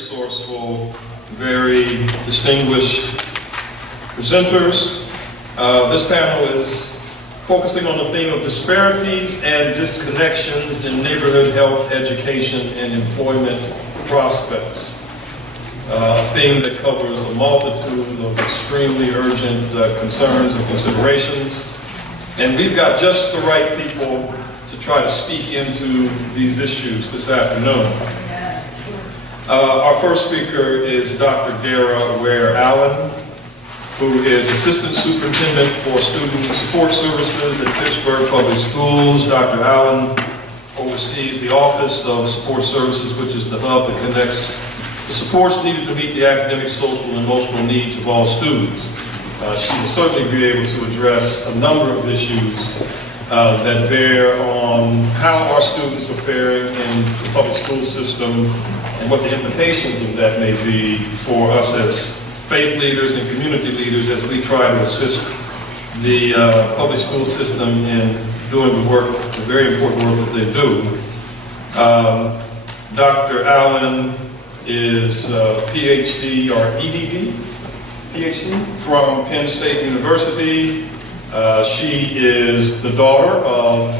resourceful, very distinguished presenters. This panel is focusing on the theme of disparities and disconnections in neighborhood health, education, and employment prospects. A theme that covers a multitude of extremely urgent concerns and considerations. And we've got just the right people to try to speak into these issues this afternoon. Our first speaker is Dr. Dara Ware, who is Assistant Superintendent for Student Support Services at Pittsburgh Public Schools. Dr. Allen oversees the Office of Support Services, which is the hub that connects the supports needed to meet the academic, social, and emotional needs of all students. She will certainly be able to address a number of issues that bear on how our students are faring in the public school system and what the implications of that may be for us as faith leaders and community leaders as we try to assist the public school system in doing the work, the very important work that they do. Dr. Allen is PhD or EDD? PhD from Penn State University. She is the daughter of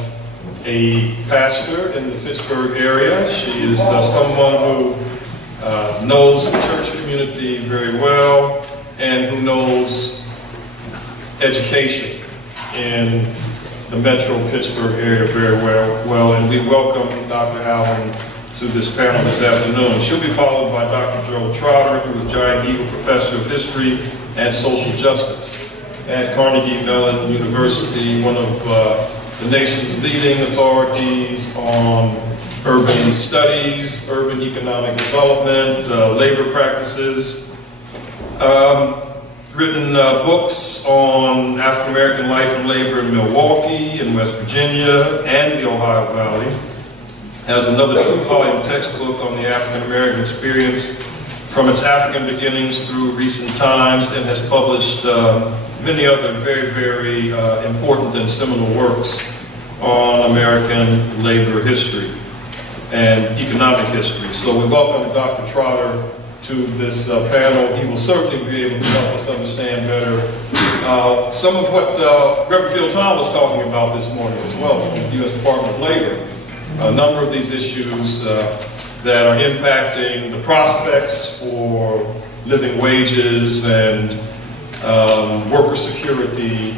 a pastor in the Pittsburgh area. She is someone who knows the church community very well and who knows education in the metro Pittsburgh area very well. And we welcome Dr. Allen to this panel this afternoon. She'll be followed by Dr. Trotter, who is Giant Eagle Professor of History and Social Justice at Carnegie Mellon University, one of the nation's leading authorities on urban studies, urban economic development, labor practices, written books on African American life and labor in Milwaukee and West Virginia and the Ohio Valley. Has another 2-volume textbook on the African American experience from its African beginnings through recent times, and has published many other very important and seminal works on American labor history and economic history. So we welcome Dr. Trotter to this panel. He will certainly be able to help us understand better some of what Reverend Phil Tom was talking about this morning as well from the U.S. Department of Labor. A number of these issues that are impacting the prospects for living wages and worker security,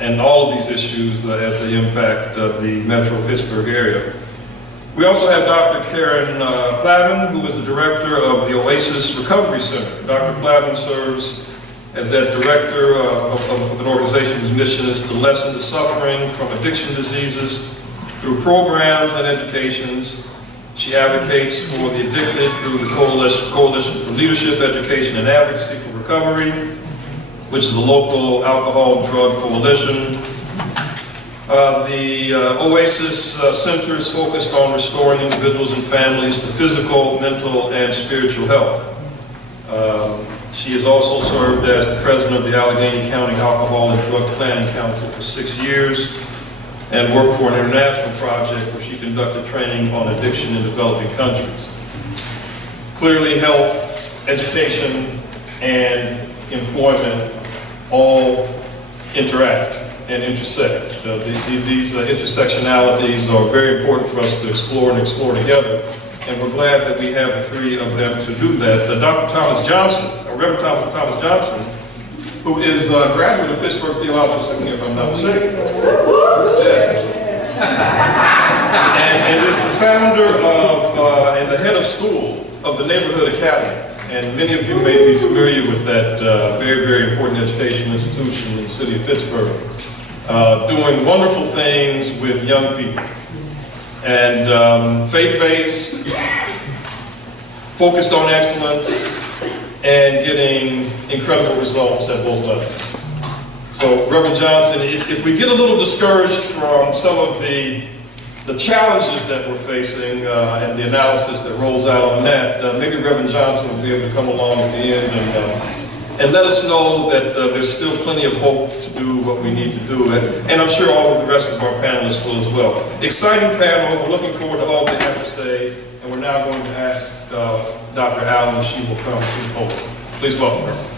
and all of these issues as they impact the metro Pittsburgh area. We also have Dr. Karen Plavan, who is the director of the Oasis Recovery Center. Dr. Plavan serves as that director of an organization whose mission is to lessen the suffering from addiction diseases through programs and educations. She advocates for the addicted through the Coalition for Leadership, Education, and Advocacy for Recovery, which is a local alcohol drug coalition. The Oasis Center is focused on restoring individuals and families to physical, mental, and spiritual health. She has also served as the president of the Allegheny County Alcohol and Drug Planning Council for 6 years, and worked for an international project where she conducted training on addiction in developing countries. Clearly, health, education, and employment all interact and intersect. These intersectionalities are very important for us to explore together, and we're glad that we have the three of them to do that. Dr. Thomas Johnson, Reverend Thomas Johnson, who is a graduate of Pittsburgh Theology, if I'm not mistaken. Yes. and is the founder of and the head of school of the Neighborhood Academy. And many of you may be familiar with that very important educational institution in the city of Pittsburgh, doing wonderful things with young people. And faith-based, focused on excellence, and getting incredible results at both levels. So, Reverend Johnson, if we get a little discouraged from some of the challenges that we're facing and the analysis that rolls out on that, maybe Reverend Johnson will be able to come along at the end and and let us know that there's still plenty of hope to do what we need to do. And I'm sure all of the rest of our panelists will as well. Exciting panel. We're looking forward to all they have to say. And we're now going to ask Dr. Allen if she will come to the podium. Please welcome her.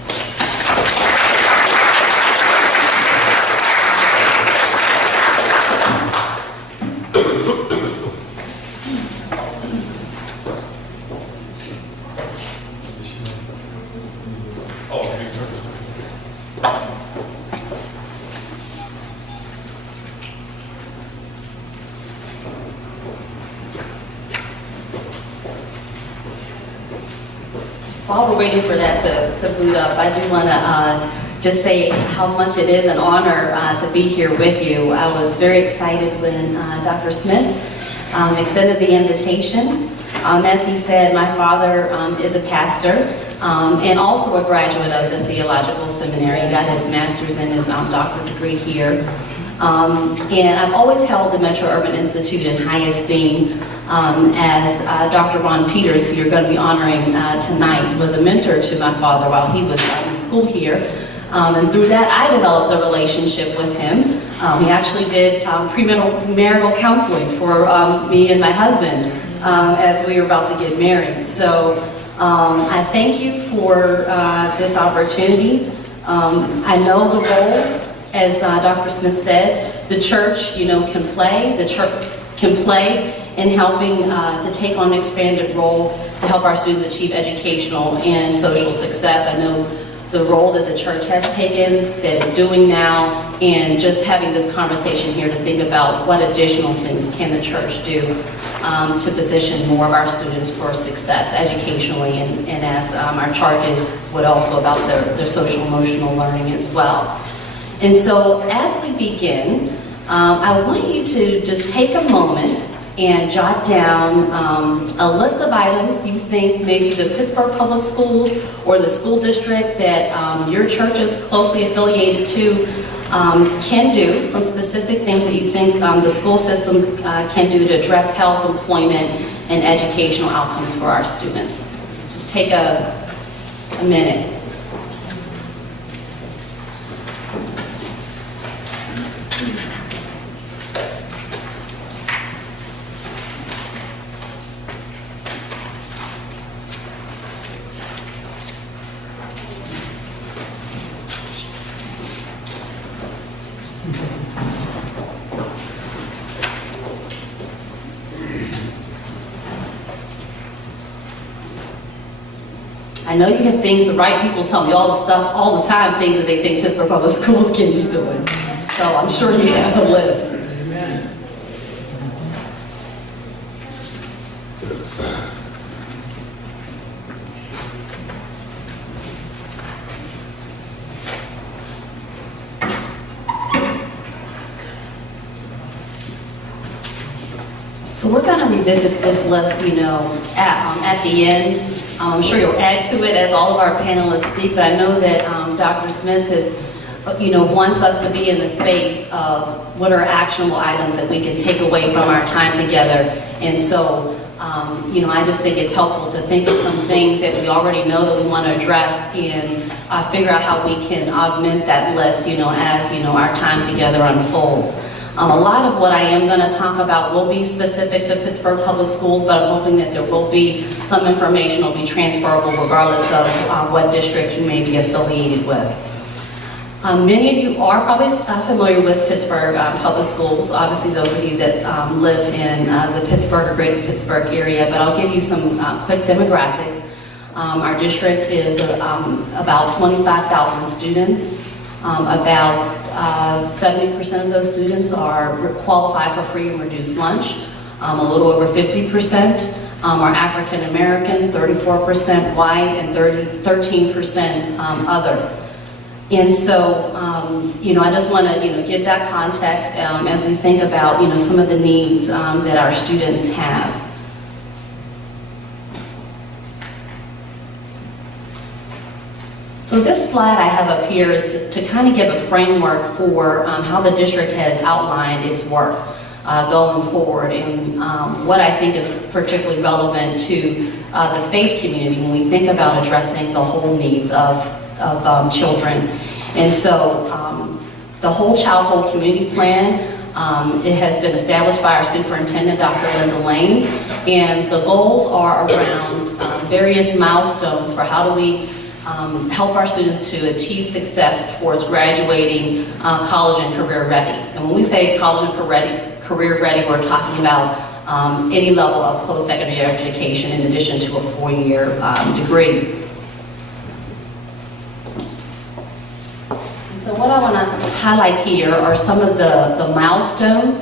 While we're waiting for that to boot up, I do want to just say how much it is an honor to be here with you. I was very excited when Dr. Smith extended the invitation. As he said, my father is a pastor and also a graduate of the Theological Seminary. He got his master's and his doctorate degree here. And I've always held the Metro Urban Institute in high esteem, as Dr. Ron Peters, who you're going to be honoring tonight, was a mentor to my father while he was in school here. And through that, I developed a relationship with him. He actually did premarital counseling for me and my husband as we were about to get married. So I thank you for this opportunity. I know the role, as Dr. Smith said, the church, can play. The church can play in helping to take on an expanded role to help our students achieve educational and social success. I know the role that the church has taken, that it's doing now, and just having this conversation here to think about what additional things can the church do to position more of our students for success educationally, and as our charges would also about their social emotional learning as well. And so as we begin, I want you to just take a moment and jot down a list of items you think maybe the Pittsburgh Public Schools or the school district that your church is closely affiliated to can do, some specific things that you think the school system can do to address health, employment, and educational outcomes for our students. Just take a minute. I know you have things, the right people tell me all the stuff, all the time, things that they think Pittsburgh Public Schools can be doing. So I'm sure you have a list. Amen. So we're going to revisit this list, at the end. I'm sure you'll add to it as all of our panelists speak, but I know that Dr. Smith is, wants us to be in the space of what are actionable items that we can take away from our time together. And so, I just think it's helpful to think of some things that we already know that we want to address and figure out how we can augment that list, as, our time together unfolds. A lot of what I am going to talk about will be specific to Pittsburgh Public Schools, but I'm hoping that there will be some information that will be transferable regardless of what district you may be affiliated with. Many of you are probably familiar with Pittsburgh Public Schools, obviously those of you that live in the Pittsburgh or greater Pittsburgh area, but I'll give you some quick demographics. Our district is about 25,000 students. About 70% of those students qualify for free and reduced lunch. A little over 50% are African American, 34% white, and 13% other. And so, I just want to, give that context as we think about, some of the needs that our students have. So this slide I have up here is to kind of give a framework for how the district has outlined its work going forward, and what I think is particularly relevant to the faith community when we think about addressing the whole needs of children. And so the whole child whole community plan, it has been established by our superintendent, Dr. Linda Lane, and the goals are around various milestones for how do we help our students to achieve success towards graduating college and career ready. And when we say college and career ready, we're talking about any level of post-secondary education in addition to a 4-year degree. So what I want to highlight here are some of the milestones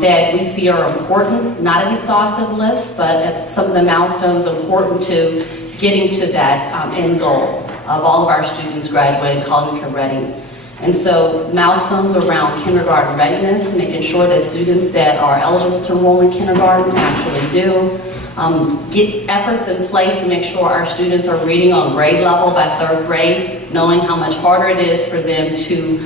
that we see are important, not an exhaustive list, but some of the milestones important to getting to that end goal of all of our students graduating college and career ready. And so milestones around kindergarten readiness, making sure that students that are eligible to enroll in kindergarten actually do. Get efforts in place to make sure our students are reading on grade level by 3rd grade, knowing how much harder it is for them to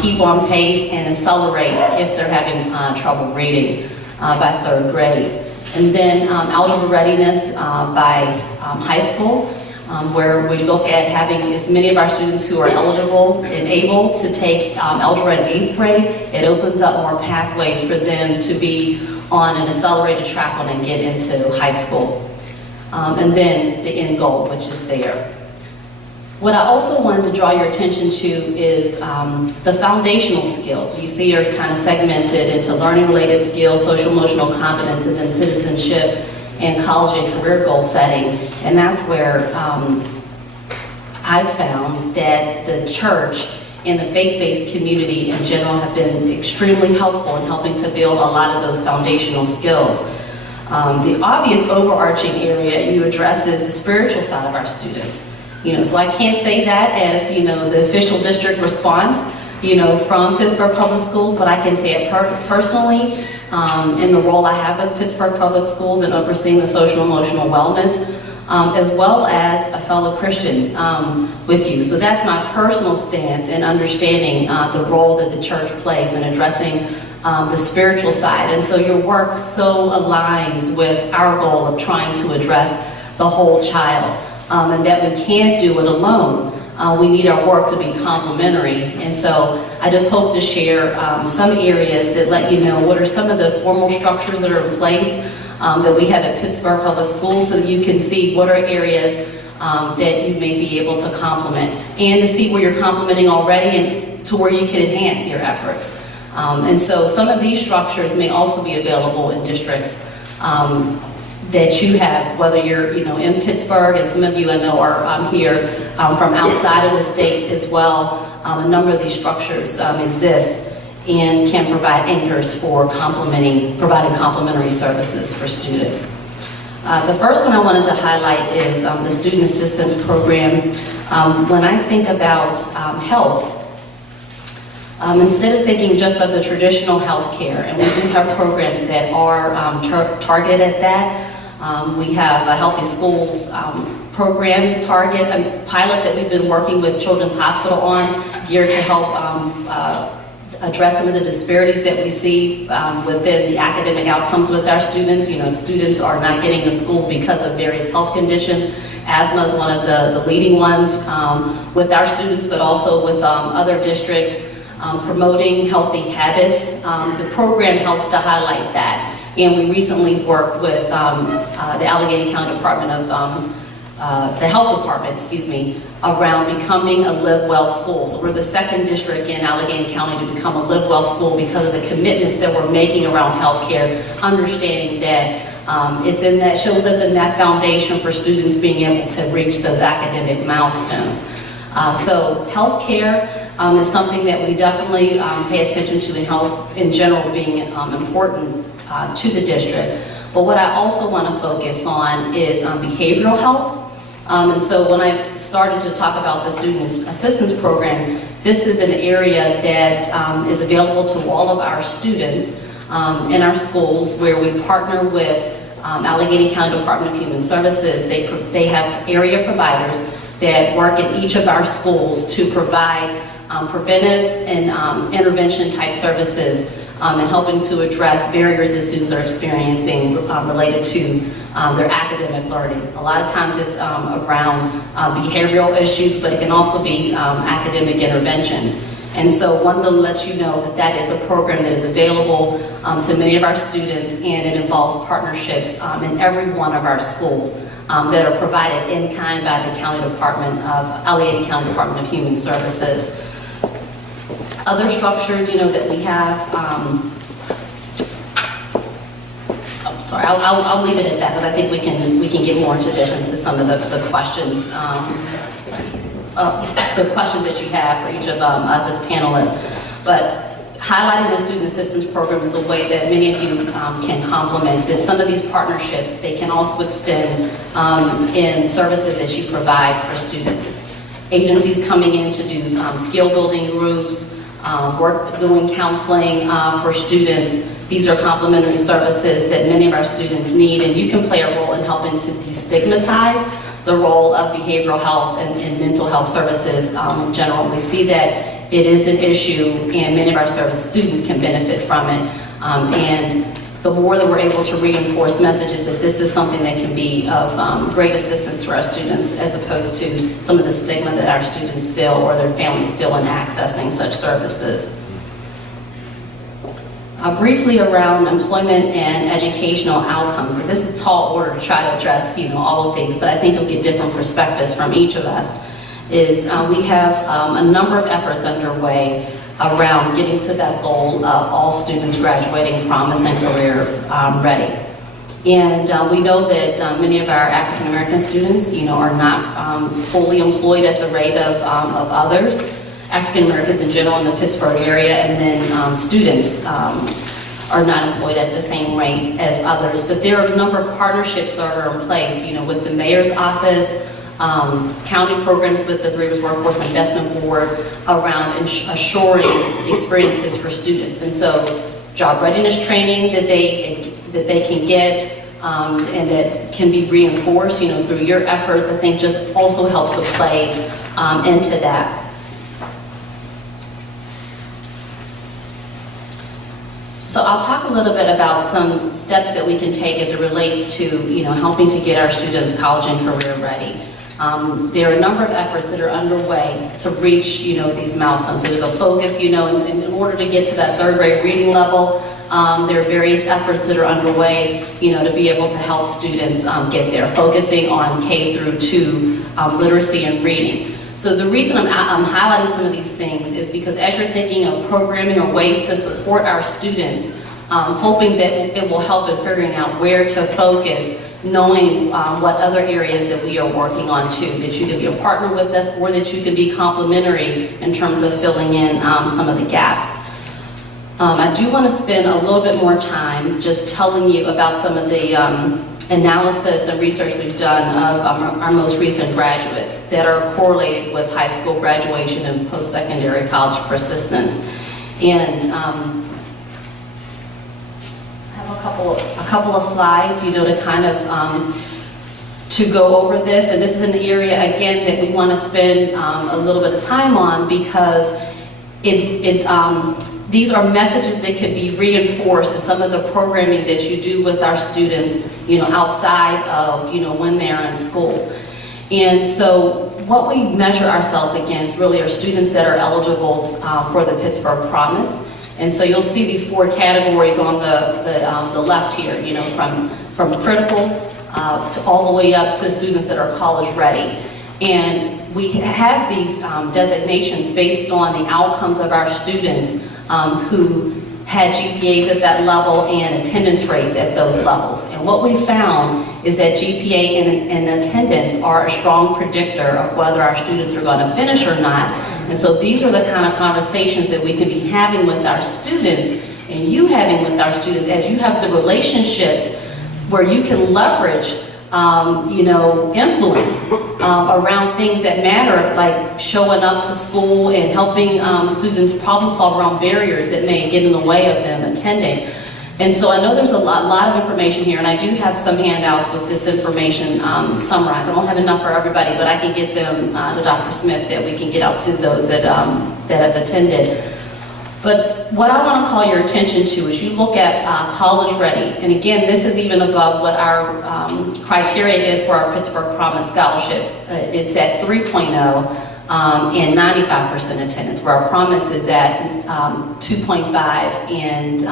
keep on pace and accelerate if they're having trouble reading by 3rd grade. And then algebra readiness by high school, where we look at having as many of our students who are eligible and able to take algebra in 8th grade. It opens up more pathways for them to be on an accelerated track when they get into high school. And then the end goal, which is there. What I also wanted to draw your attention to is the foundational skills. You see are kind of segmented into learning-related skills, social-emotional competence, and then citizenship and college and career goal setting. And that's where I've found that the church and the faith-based community in general have been extremely helpful in helping to build a lot of those foundational skills. The obvious overarching area you address is the spiritual side of our students. So I can't say that as, the official district response, from Pittsburgh Public Schools, but I can say it personally in the role I have with Pittsburgh Public Schools and overseeing the social emotional wellness, as well as a fellow Christian with you. So that's my personal stance in understanding the role that the church plays in addressing the spiritual side. And so your work so aligns with our goal of trying to address the whole child. And that we can't do it alone. We need our work to be complementary. And so I just hope to share some areas that let you know what are some of the formal structures that are in place that we have at Pittsburgh Public Schools, so that you can see what are areas that you may be able to complement, and to see where you're complementing already and to where you can enhance your efforts. And so some of these structures may also be available in districts that you have, whether you're in Pittsburgh, and some of you I know are here from outside of the state as well. A number of these structures exist and can provide anchors for providing complementary services for students. The first one I wanted to highlight is the Student Assistance Program. When I think about health, instead of thinking just of the traditional health care, and we do have programs that are targeted at that. We have a Healthy Schools program target, a pilot that we've been working with Children's Hospital on, geared to help address some of the disparities that we see within the academic outcomes with our students. Students are not getting to school because of various health conditions. Asthma is one of the leading ones with our students, but also with other districts. Promoting healthy habits. The program helps to highlight that. And we recently worked with the Allegheny County Department of, the Health Department, around becoming a Live Well school. So we're the second district in Allegheny County to become a Live Well school because of the commitments that we're making around healthcare, understanding that shows up in that foundation for students being able to reach those academic milestones. So healthcare is something that we definitely pay attention to, in health in general being important to the district. But what I also want to focus on is behavioral health. And so when I started to talk about the Student Assistance Program, this is an area that is available to all of our students in our schools, where we partner with Allegheny County Department of Human Services. They have area providers that work in each of our schools to provide preventive and intervention type services and helping to address barriers that students are experiencing related to their academic learning. A lot of times it's around behavioral issues, but it can also be academic interventions. And so wanted to let you know that that is a program that is available to many of our students, and it involves partnerships in every one of our schools that are provided in kind by the Allegheny County Department of Human Services. Other structures, that we have, I'm sorry, I'll leave it at that because I think we can get more into this, into some of the questions. The questions that you have for each of us as panelists. But highlighting the Student Assistance Program is a way that many of you can complement that some of these partnerships, they can also extend in services that you provide for students. Agencies coming in to do skill building groups, doing counseling for students. These are complementary services that many of our students need, and you can play a role in helping to destigmatize the role of behavioral health and mental health services in general. We see that it is an issue, and many of our service students can benefit from it. And the more that we're able to reinforce messages that this is something that can be of great assistance to our students, as opposed to some of the stigma that our students feel or their families feel in accessing such services. Briefly around employment and educational outcomes. This is a tall order to try to address, all of these, but I think it'll get different perspectives from each of us. We have a number of efforts underway around getting to that goal of all students graduating promised and career ready. And we know that many of our African American students, are not fully employed at the rate of others. African Americans in general in the Pittsburgh area, and then students are not employed at the same rate as others. But there are a number of partnerships that are in place, with the mayor's office, county programs with the Three Rivers Workforce Investment Board around assuring experiences for students. And so job readiness training that they can get and that can be reinforced, through your efforts, I think just also helps to play into that. So I'll talk a little bit about some steps that we can take as it relates to, helping to get our students college and career ready. There are a number of efforts that are underway to reach, these milestones. So there's a focus, in order to get to that third grade reading level, there are various efforts that are underway, to be able to help students get there, focusing on K through 2 literacy and reading. So the reason I'm highlighting some of these things is because as you're thinking of programming or ways to support our students, hoping that it will help in figuring out where to focus, knowing what other areas that we are working on too, that you can be a partner with us or that you can be complementary in terms of filling in some of the gaps. I do want to spend a little bit more time just telling you about some of the analysis and research we've done of our most recent graduates that are correlated with high school graduation and post-secondary college persistence. And I have a couple of slides, to kind of to go over this. And this is an area, again, that we want to spend a little bit of time on because these are messages that can be reinforced in some of the programming that you do with our students, outside of, when they're in school. And so what we measure ourselves against really are students that are eligible for the Pittsburgh Promise. And so you'll see these 4 categories on the left here, from critical to all the way up to students that are college ready. And we have these designations based on the outcomes of our students who had GPAs at that level and attendance rates at those levels. And what we found is that GPA and attendance are a strong predictor of whether our students are going to finish or not. And so these are the kind of conversations that we can be having with our students and you having with our students as you have the relationships where you can leverage influence around things that matter, like showing up to school and helping students problem solve around barriers that may get in the way of them attending. And so I know there's a lot of information here, and I do have some handouts with this information summarized. I don't have enough for everybody, but I can get them to Dr. Smith that we can get out to those that have attended. But what I want to call your attention to is you look at college ready, and again, this is even above what our criteria is for our Pittsburgh Promise Scholarship. It's at 3.0 and 95% attendance, where our promise is at 2.5 and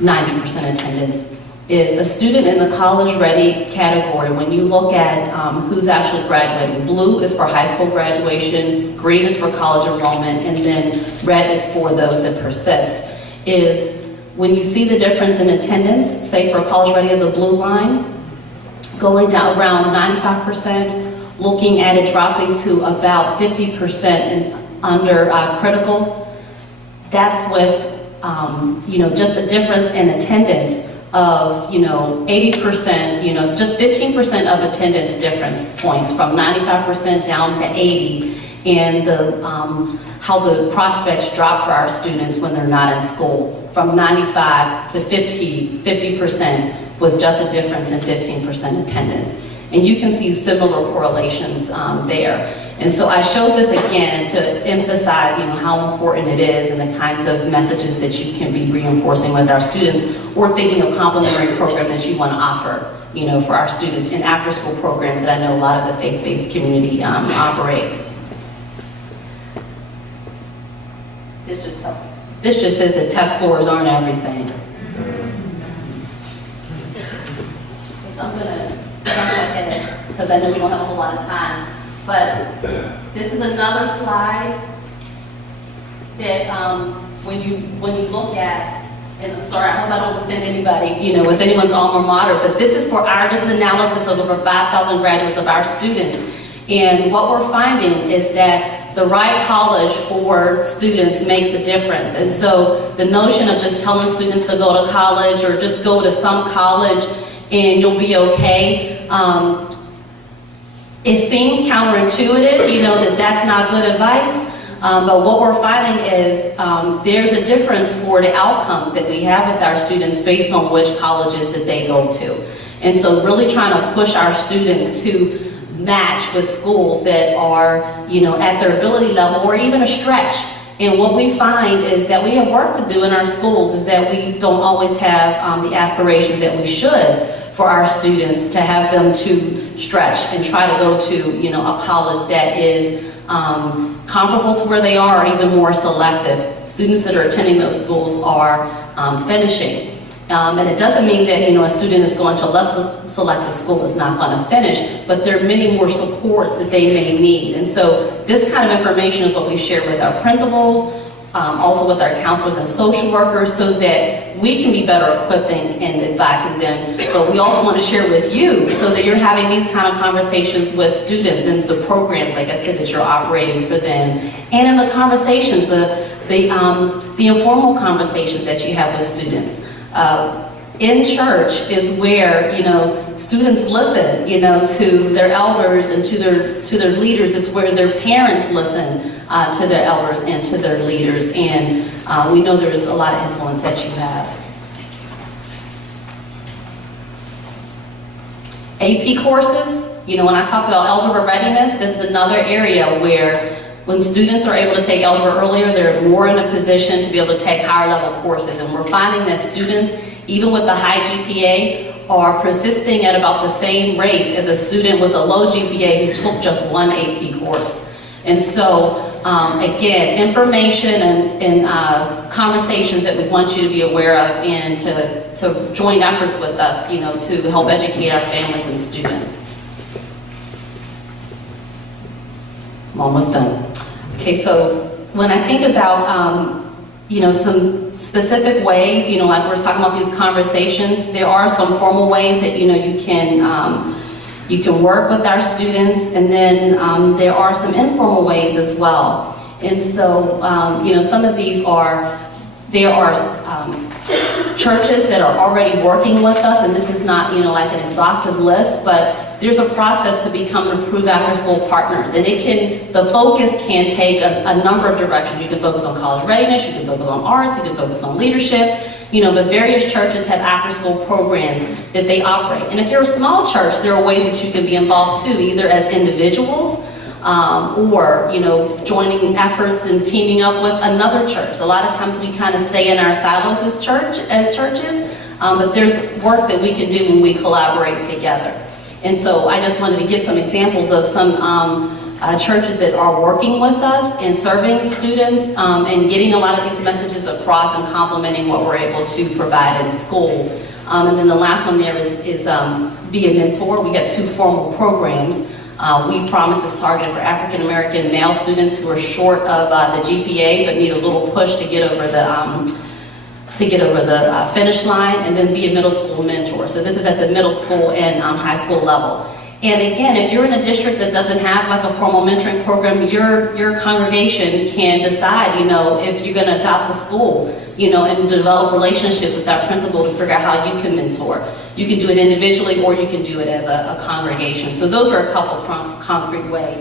90% attendance. Is a student in the college ready category. When you look at who's actually graduating, blue is for high school graduation, green is for college enrollment, and then red is for those that persist. Is when you see the difference in attendance, say for college ready of the blue line, going down around 95%, looking at it dropping to about 50% and under critical, that's with just the difference in attendance of 80%, just 15% of attendance difference points from 95% down to 80, and the how the prospects drop for our students when they're not in school from 95 to 50% with just a difference in 15% attendance. And you can see similar correlations there. And so I showed this again to emphasize, how important it is and the kinds of messages that you can be reinforcing with our students, or thinking of complementary program that you want to offer, for our students in after-school programs that I know a lot of the faith-based community operate. This just says that test scores aren't everything. So I'm gonna jump ahead because I know we don't have a whole lot of time. But this is another slide that when you look at, and I'm sorry, I hope I don't offend anybody, with anyone's alma mater, but this is an analysis of over 5,000 graduates of our students. And what we're finding is that the right college for students makes a difference. And so the notion of just telling students to go to college or just go to some college and you'll be okay, it seems counterintuitive, that's not good advice. But what we're finding is there's a difference for the outcomes that we have with our students based on which colleges that they go to. And so really trying to push our students to match with schools that are, at their ability level or even a stretch. And what we find is that we have work to do in our schools, is that we don't always have the aspirations that we should for our students to have them to stretch and try to go to, a college that is comparable to where they are or even more selective. Students that are attending those schools are finishing. And it doesn't mean that, a student is going to a less selective school is not going to finish, but there are many more supports that they may need. And so this kind of information is what we share with our principals, also with our counselors and social workers, so that we can be better equipped and advising them. But we also want to share with you so that you're having these kind of conversations with students and the programs, like I said, that you're operating for them. And in the conversations, the informal conversations that you have with students. In church is where, students listen, to their elders and to their leaders. It's where their parents listen to their elders and to their leaders. And we know there's a lot of influence that you have. AP courses, when I talk about algebra readiness, this is another area where when students are able to take algebra earlier, they're more in a position to be able to take higher level courses. And we're finding that students, even with the high GPA, are persisting at about the same rates as a student with a low GPA who took just one AP course. And so, again, information and conversations that we want you to be aware of and to join efforts with us, to help educate our families and students. I'm almost done. Okay, so when I think about, some specific ways, like we're talking about these conversations, there are some formal ways that, you can work with our students, and then there are some informal ways as well. And so, some of these there are churches that are already working with us, and this is not, like an exhaustive list, but there's a process to become an approved after-school partners, and the focus can take a number of directions. You can focus on college readiness, you can focus on arts, you can focus on leadership, but various churches have after-school programs that they operate. And if you're a small church, there are ways that you can be involved too, either as individuals or, you know, joining efforts and teaming up with another church. A lot of times we kind of stay in our silos as churches, but there's work that we can do when we collaborate together. And so I just wanted to give some examples of some churches that are working with us and serving students and getting a lot of these messages across and complementing what we're able to provide in school. And then the last one there is Be a Mentor. We have 2 formal programs. We Promise is targeted for African American male students who are short of the GPA but need a little push to get over the finish line, and then Be a Middle School Mentor. So this is at the middle school and high school level. And again, if you're in a district that doesn't have like a formal mentoring program, your congregation can decide, you know, if you're going to adopt a school, you know, and develop relationships with that principal to figure out how you can mentor. You can do it individually or you can do it as a congregation. So those are a couple concrete ways.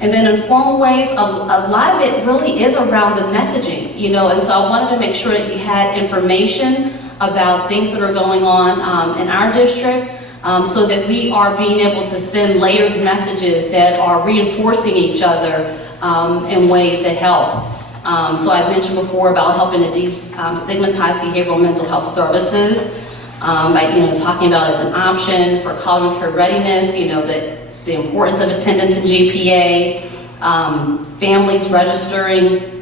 And then in formal ways, a lot of it really is around the messaging, you know, and so I wanted to make sure that you had information about things that are going on in our district, so that we are being able to send layered messages that are reinforcing each other in ways that help. So I mentioned before about helping to destigmatize behavioral mental health services, by, you know, talking about it as an option for college and career readiness, you know, the importance of attendance and GPA, families registering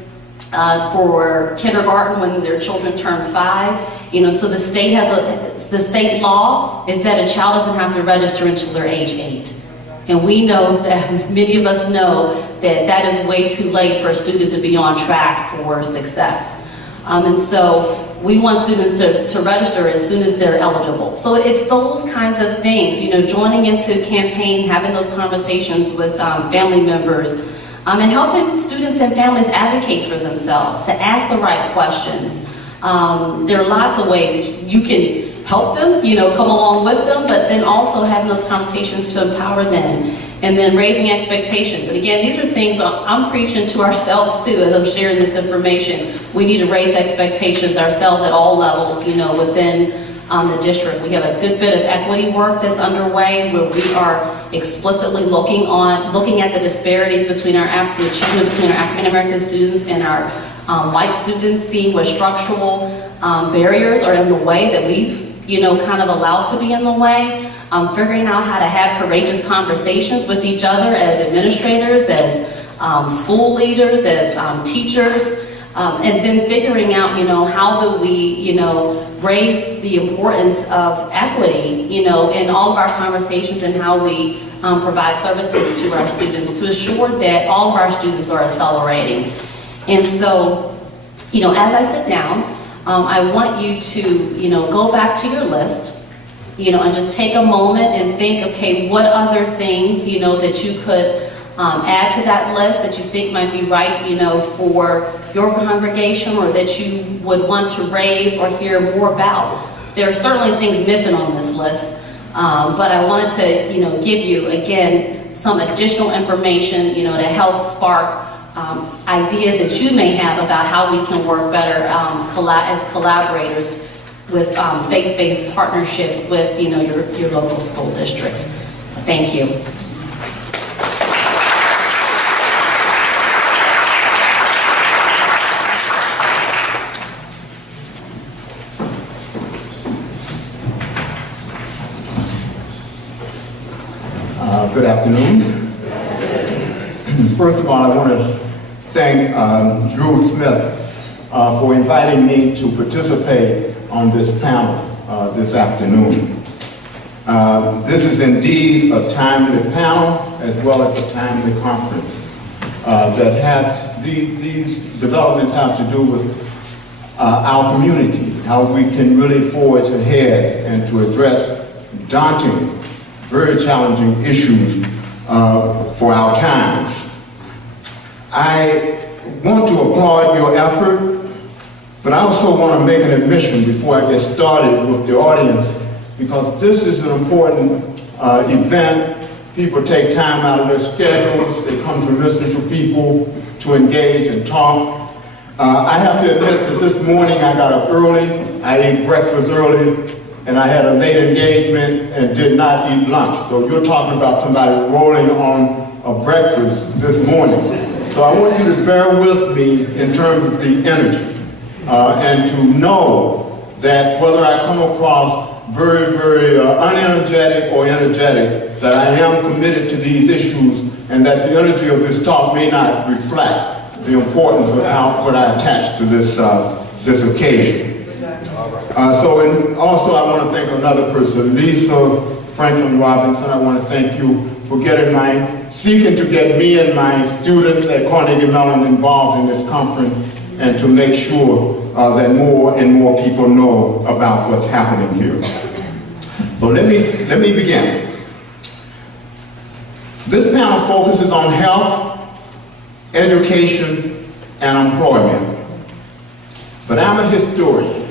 for kindergarten when their children turn 5. You know, so the state law is that a child doesn't have to register until they're age 8. And we know that, many of us know that that is way too late for a student to be on track for success. And so we want students to register as soon as they're eligible. So it's those kinds of things, you know, joining into campaign, having those conversations with family members, and helping students and families advocate for themselves, to ask the right questions. There are lots of ways that you can help them, you know, come along with them, but then also having those conversations to empower them. And then raising expectations. And again, these are things I'm preaching to ourselves too as I'm sharing this information. We need to raise expectations ourselves at all levels, you know, within the district. We have a good bit of equity work that's underway where we are explicitly looking at the disparities between the achievement between our African American students and our white students, seeing what structural barriers are in the way that we've, you know, kind of allowed to be in the way. Figuring out how to have courageous conversations with each other as administrators, as school leaders, as teachers, and then figuring out, you know, how do we, you know, raise the importance of equity, you know, in all of our conversations and how we provide services to our students to assure that all of our students are accelerating. And so, you know, as I sit down, I want you to, you know, go back to your list, you know, and just take a moment and think, okay, what other things, you know, that you could add to that list that you think might be right, you know, for your congregation, or that you would want to raise or hear more about. There are certainly things missing on this list, but I wanted to, you know, give you, again, some additional information, you know, to help spark ideas that you may have about how we can work better as collaborators with faith-based partnerships with, you know, your local school districts. Thank you. Good afternoon. First of all, I want to thank Drew Smith for inviting me to participate on this panel this afternoon. This is indeed a timely panel as well as a timely conference these developments have to do with our community, how we can really forge ahead and to address daunting, very challenging issues for our times. I want to applaud your effort, but I also want to make an admission before I get started with the audience, because this is an important event. People take time out of their schedules. They come to listen to people, to engage and talk. I have to admit that this morning I got up early, I ate breakfast early, and I had a late engagement and did not eat lunch. So you're talking about somebody rolling on of breakfast this morning. So I want you to bear with me in terms of the energy and to know that whether I come across very, very unenergetic or energetic, that I am committed to these issues and that the energy of this talk may not reflect the importance of what I attach to this occasion. Also I want to thank another person, Lisa Franklin Robinson. I want to thank you for seeking to get me and my students at Carnegie Mellon involved in this conference and to make sure that more and more people know about what's happening here. So let me begin. This panel focuses on health, education, and employment. But I'm a historian.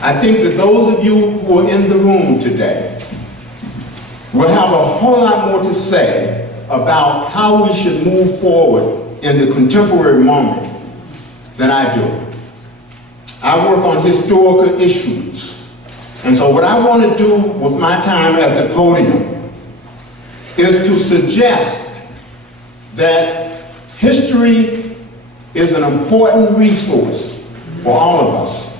I think that those of you who are in the room today will have a whole lot more to say about how we should move forward in the contemporary moment than I do. I work on historical issues. And so what I want to do with my time at the podium is to suggest that history is an important resource for all of us.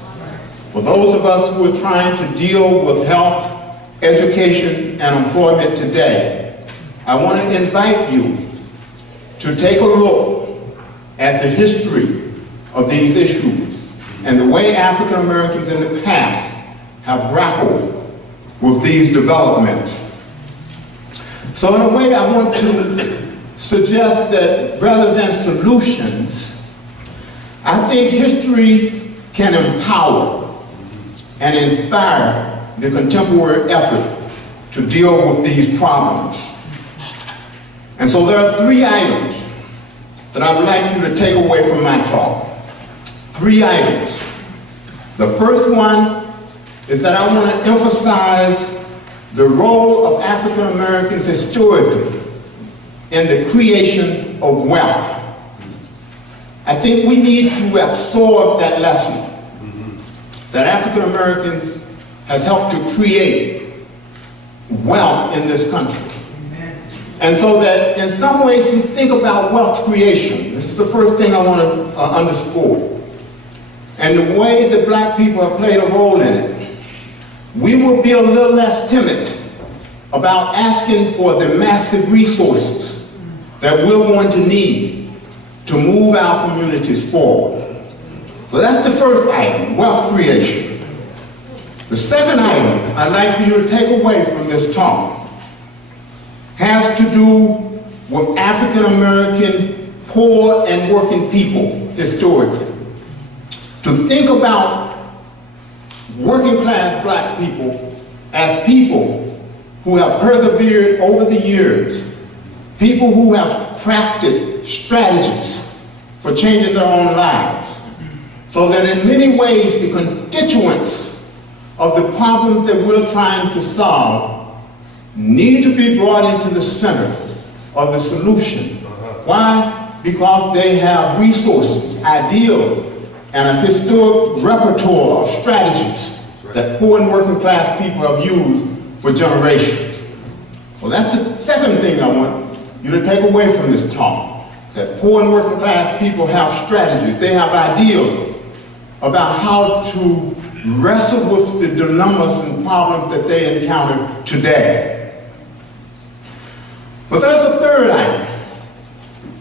For those of us who are trying to deal with health, education, and employment today, I want to invite you to take a look at the history of these issues and the way African Americans in the past have grappled with these developments. So in a way, I want to suggest that rather than solutions, I think history can empower and inspire the contemporary effort to deal with these problems. And so there are three items that I would like you to take away from my talk. Three items. The first one is that I want to emphasize the role of African Americans historically in the creation of wealth. I think we need to absorb that lesson that African Americans has helped to create wealth in this country. And so that in some ways you think about wealth creation. This is the first thing I want to underscore. And the way that black people have played a role in it, we will be a little less timid about asking for the massive resources that we're going to need to move our communities forward. So that's the first item, wealth creation. The second item I'd like for you to take away from this talk has to do with African American poor and working people historically. To think about working class black people as people who have persevered over the years, people who have crafted strategies for changing their own lives, so that in many ways the constituents of the problems that we're trying to solve need to be brought into the center of the solution. Why? Because they have resources, ideals, and a historic repertoire of strategies that poor and working class people have used for generations. So that's the second thing I want you to take away from this talk, that poor and working class people have strategies, they have ideals about how to wrestle with the dilemmas and problems that they encounter today. But there's a third item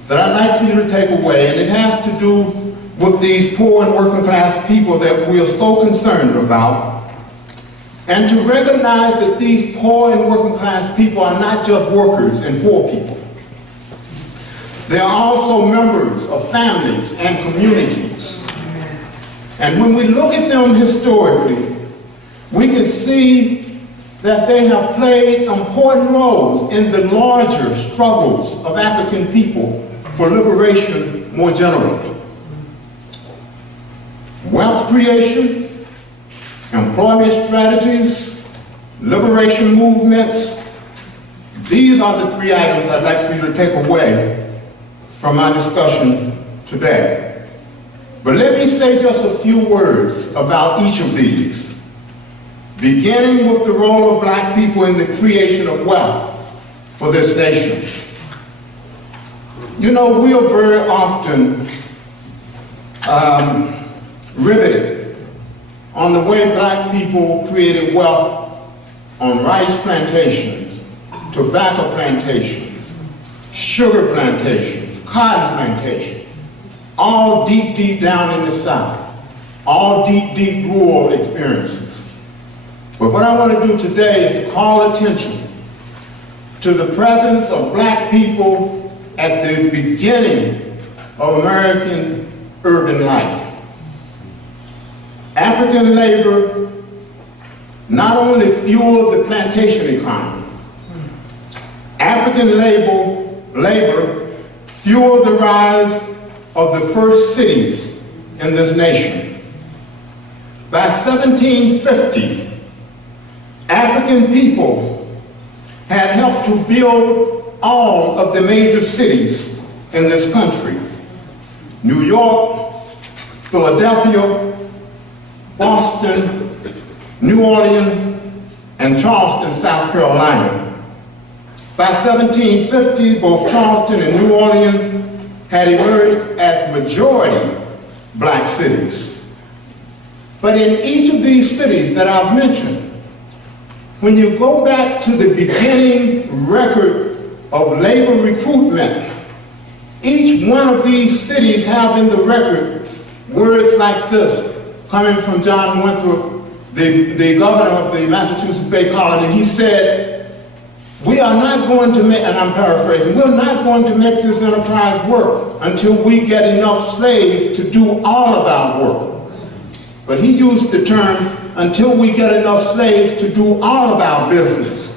that I'd like for you to take away, and it has to do with these poor and working class people that we are so concerned about, and to recognize that these poor and working class people are not just workers and poor people. They are also members of families and communities. And when we look at them historically, we can see that they have played important roles in the larger struggles of African people for liberation more generally. Wealth creation, employment strategies, liberation movements, these are the three items I'd like for you to take away from my discussion today. But let me say just a few words about each of these, beginning with the role of black people in the creation of wealth for this nation. You know, we are very often riveted on the way black people created wealth on rice plantations, tobacco plantations, sugar plantations, cotton plantations, all deep, deep down in the South, all deep, deep rural experiences. But what I want to do today is to call attention to the presence of black people at the beginning of American urban life. African labor not only fueled the plantation economy, African labor fueled the rise of the first cities in this nation. By 1750, African people had helped to build all of the major cities in this country: New York, Philadelphia, Boston, New Orleans, and Charleston, South Carolina. By 1750, both Charleston and New Orleans had emerged as majority black cities. But in each of these cities that I've mentioned, when you go back to the beginning record of labor recruitment, each one of these cities have in the record words like this, coming from John Winthrop, the governor of the Massachusetts Bay Colony. He said, "We are not going to make," and I'm paraphrasing, "we're not going to make this enterprise work until we get enough slaves to do all of our work." But he used the term, "until we get enough slaves to do all of our business,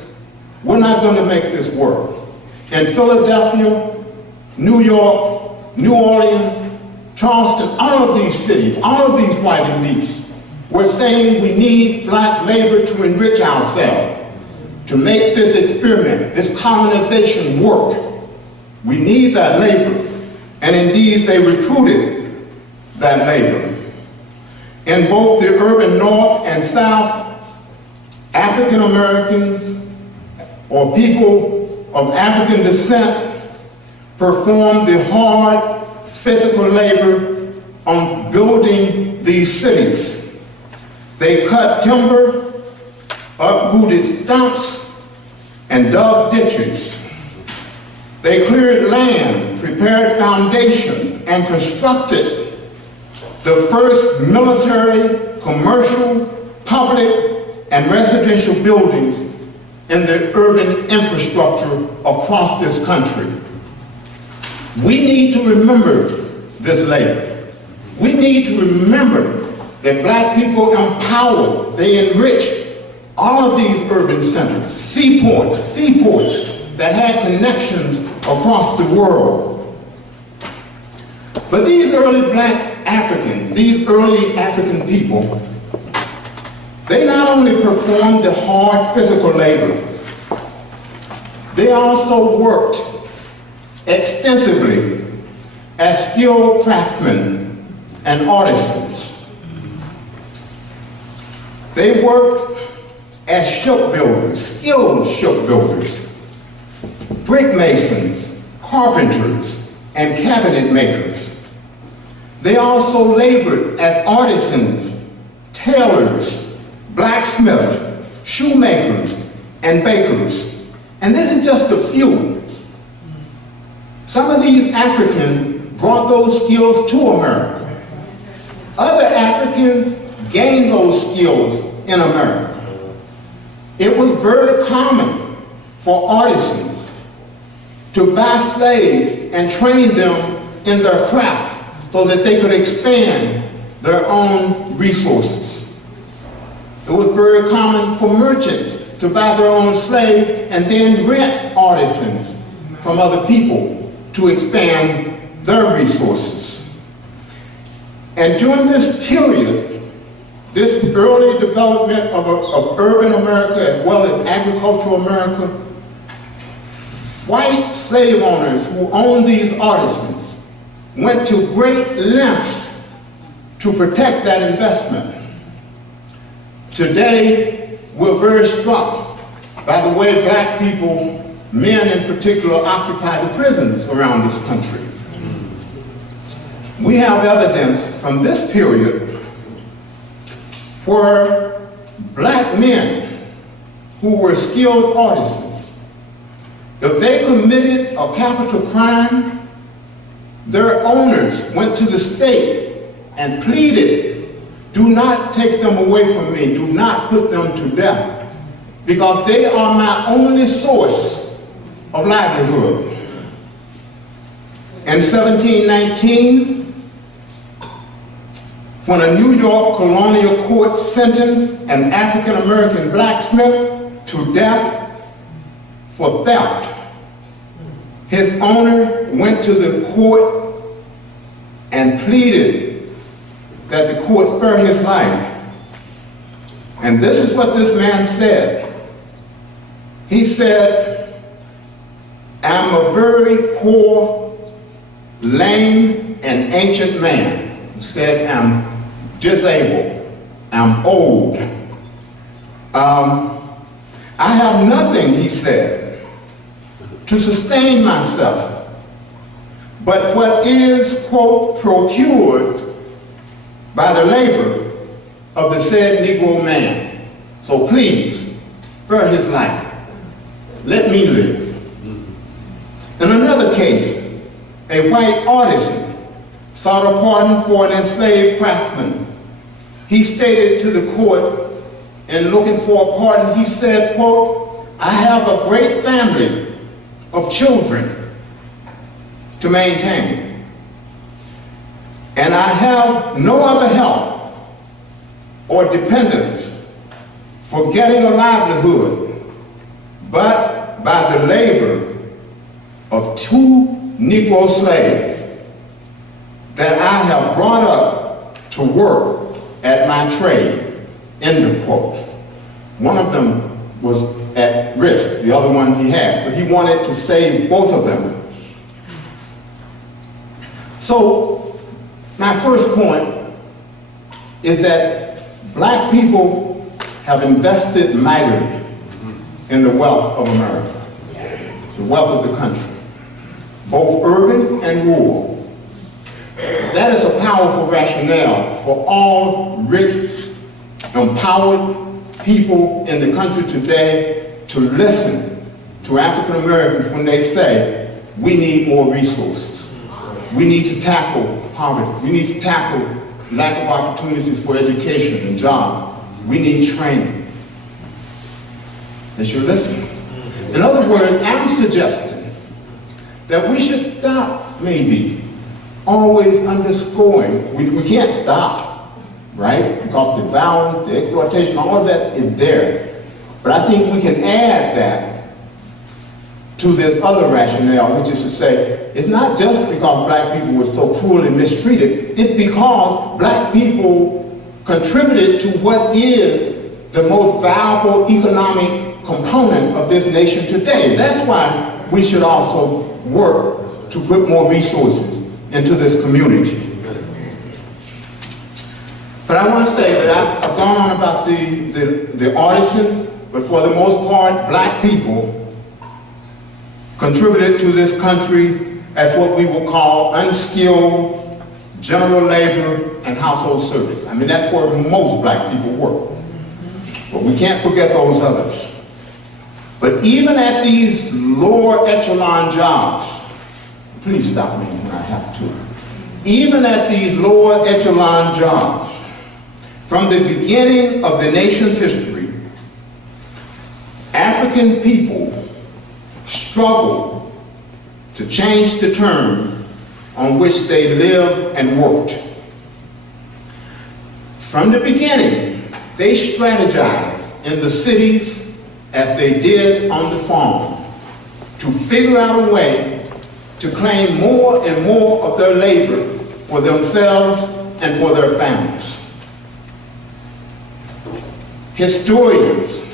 we're not going to make this work." In Philadelphia, New York, New Orleans, Charleston, all of these cities, all of these white elites were saying we need black labor to enrich ourselves, to make this experiment, this colonization work. We need that labor. And indeed, they recruited that labor. In both the urban North and South, African Americans or people of African descent performed the hard physical labor on building these cities. They cut timber, uprooted stumps, and dug ditches. They cleared land, prepared foundations, and constructed the first military, commercial, public, and residential buildings in the urban infrastructure across this country. We need to remember this labor. We need to remember that black people empowered, they enriched all of these urban centers, seaports that had connections across the world. But these early black Africans, these early African people, they not only performed the hard physical labor, they also worked extensively as skilled craftsmen and artisans. They worked as shipbuilders, skilled shipbuilders, brick masons, carpenters, and cabinet makers. They also labored as artisans, tailors, blacksmiths, shoemakers, and bakers. And this is just a few. Some of these Africans brought those skills to America. Other Africans gained those skills in America. It was very common for artisans to buy slaves and train them in their craft so that they could expand their own resources. It was very common for merchants to buy their own slaves and then rent artisans from other people to expand their resources. And during this period, this early development of urban America as well as agricultural America, white slave owners who owned these artisans went to great lengths to protect that investment. Today, we're very struck by the way black people men in particular occupy the prisons around this country. We have evidence from this period where black men who were skilled artisans, if they committed a capital crime, their owners went to the state and pleaded, do not take them away from me, do not put them to death, because they are my only source of livelihood. In 1719, when a New York colonial court sentenced an African-American blacksmith to death for theft, his owner went to the court and pleaded that the court spare his life. And this is what this man said. He said, I'm a very poor, lame, and ancient man. He said, I'm disabled, I'm old. I have nothing, he said, to sustain myself, but what is, quote, procured by the labor of the said Negro man. So please, spare his life. Let me live. In another case, a white artisan sought a pardon for an enslaved craftsman. He stated to the court, in looking for a pardon, he said, quote, I have a great family of children to maintain, and I have no other help or dependence for getting a livelihood but by the labor of 2 Negro slaves that I have brought up to work at my trade, end of quote. One of them was at risk, the other one he had, but he wanted to save both of them. So, my first point is that black people have invested mightily in the wealth of America, the wealth of the country, both urban and rural. That is a powerful rationale for all rich, empowered people in the country today to listen to African Americans when they say, we need more resources. We need to tackle poverty. We need to tackle lack of opportunities for education and jobs. We need training. They should listen. In other words, I'm suggesting that we should stop, maybe, always underscoring. We can't stop, right? Because the violence, the exploitation, all of that is there. But I think we can add that to this other rationale, which is to say, it's not just because black people were so cruelly mistreated, it's because black people contributed to what is the most valuable economic component of this nation today. That's why we should also work to put more resources into this community. But I want to say that I've gone on about the artisans, but for the most part, black people contributed to this country as what we will call unskilled general labor and household service. I mean, that's where most black people work. But we can't forget those others. But even at these lower echelon jobs, please stop me when I have to. Even at these lower echelon jobs, from the beginning of the nation's history, African people struggled to change the terms on which they lived and worked. From the beginning, they strategized in the cities as they did on the farm to figure out a way to claim more and more of their labor for themselves and for their families. Historians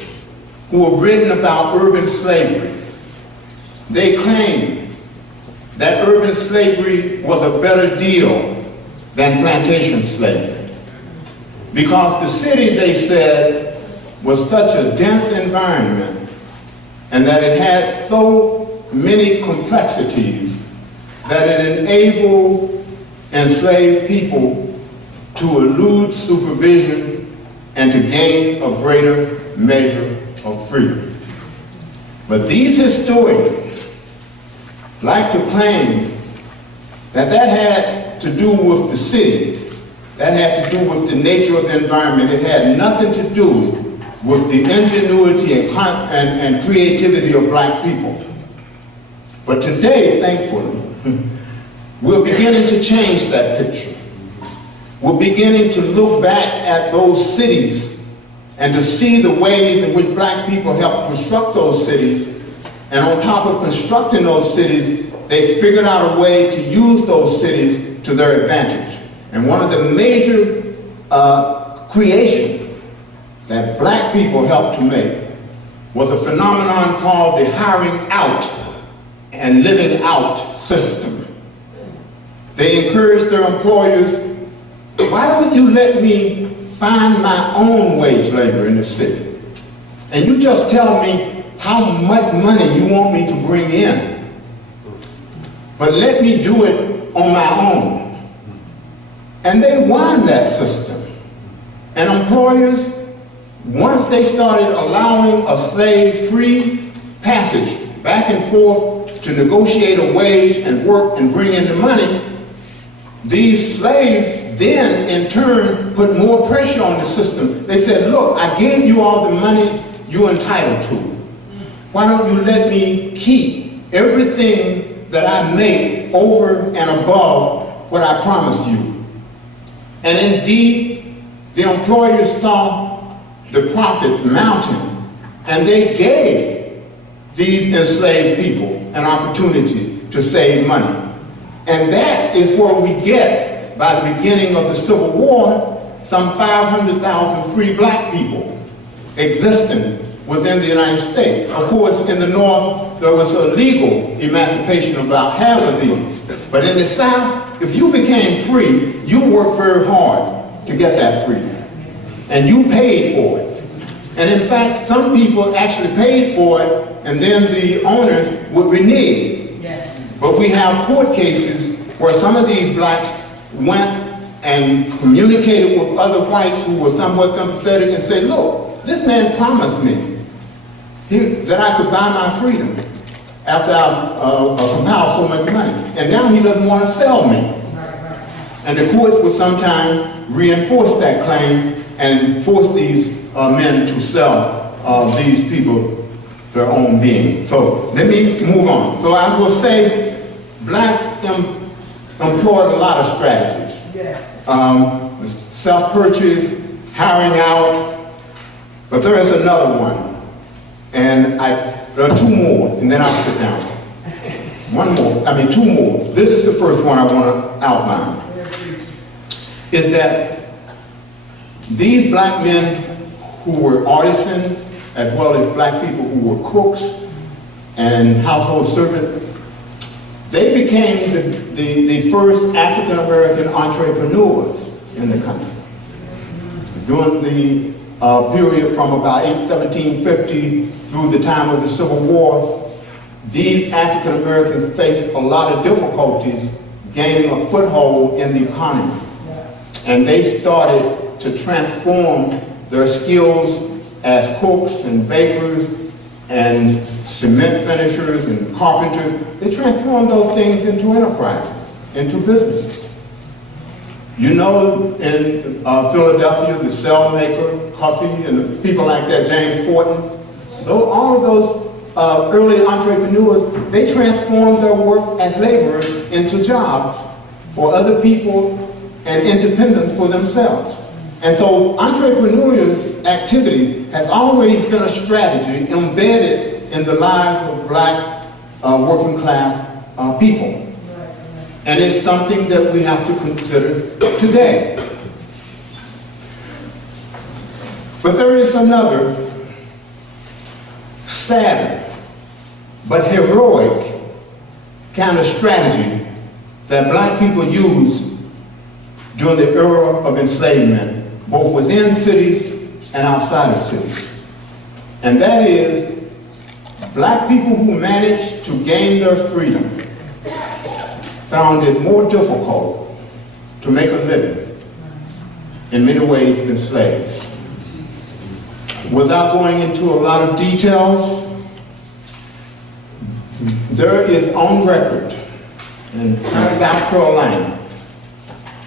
who have written about urban slavery, they claim that urban slavery was a better deal than plantation slavery, because the city, they said, was such a dense environment and that it had so many complexities that it enabled enslaved people to elude supervision and to gain a greater measure of freedom. But these historians like to claim that that had to do with the city, that had to do with the nature of the environment. It had nothing to do with the ingenuity and creativity of black people. But today, thankfully, we're beginning to change that picture. We're beginning to look back at those cities and to see the ways in which black people helped construct those cities. And on top of constructing those cities, they figured out a way to use those cities to their advantage. And one of the major creations that black people helped to make was a phenomenon called the hiring out and living out system. They encouraged their employers, why don't you let me find my own wage labor in the city? And you just tell me how much money you want me to bring in. But let me do it on my own. And they won that system. And employers, once they started allowing a slave free passage back and forth to negotiate a wage and work and bring in the money, these slaves then in turn put more pressure on the system. They said, look, I gave you all the money you're entitled to. Why don't you let me keep everything that I make over and above what I promised you? And indeed, the employers saw the profits mounting, and they gave these enslaved people an opportunity to save money. And that is where we get, by the beginning of the Civil War, some 500,000 free black people existing within the United States. Of course, in the North, there was a legal emancipation of about half of these. But in the South, if you became free, you worked very hard to get that freedom. And you paid for it. And in fact, some people actually paid for it, and then the owners would renege. Yes. But we have court cases where some of these blacks went and communicated with other whites who were somewhat sympathetic and said, look, this man promised me that I could buy my freedom after I compiled so much money. And now he doesn't want to sell me. And the courts would sometimes reinforce that claim and force these men to sell these people their own being. So let me move on. So I will say blacks employed a lot of strategies. Self-purchase, hiring out, but there is another one. And there are two more, and then I'll sit down. Two more. This is the first one I want to outline. Is that these black men who were artisans, as well as black people who were cooks and household servants, they became the first African-American entrepreneurs in the country. During the period from about 1750 through the time of the Civil War, these African-Americans faced a lot of difficulties gaining a foothold in the economy. And they started to transform their skills as cooks and bakers and cement finishers and carpenters. They transformed those things into enterprises, into businesses. You know, in Philadelphia, the cell maker, coffee, and people like that, James Fortin, all of those early entrepreneurs, they transformed their work as laborers into jobs for other people and independence for themselves. And so entrepreneurial activity has always been a strategy embedded in the lives of black working class people. And it's something that we have to consider today. But there is another sadder but heroic kind of strategy that black people used during the era of enslavement, both within cities and outside of cities. And that is black people who managed to gain their freedom found it more difficult to make a living in many ways than slaves. Without going into a lot of details, there is on record in South Carolina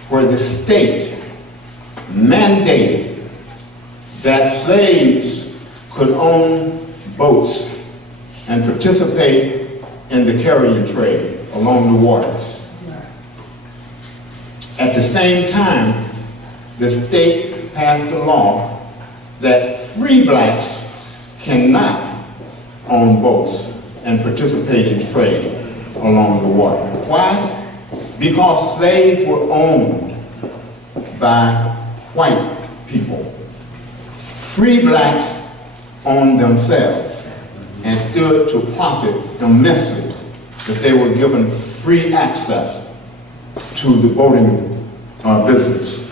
where the state mandated that slaves could own boats and participate in the carrying trade along the waters. At the same time, the state passed a law that free blacks cannot own boats and participate in trade along the water. Why? Because slaves were owned by white people. Free blacks owned themselves and stood to profit immensely that they were given free access to the boating business.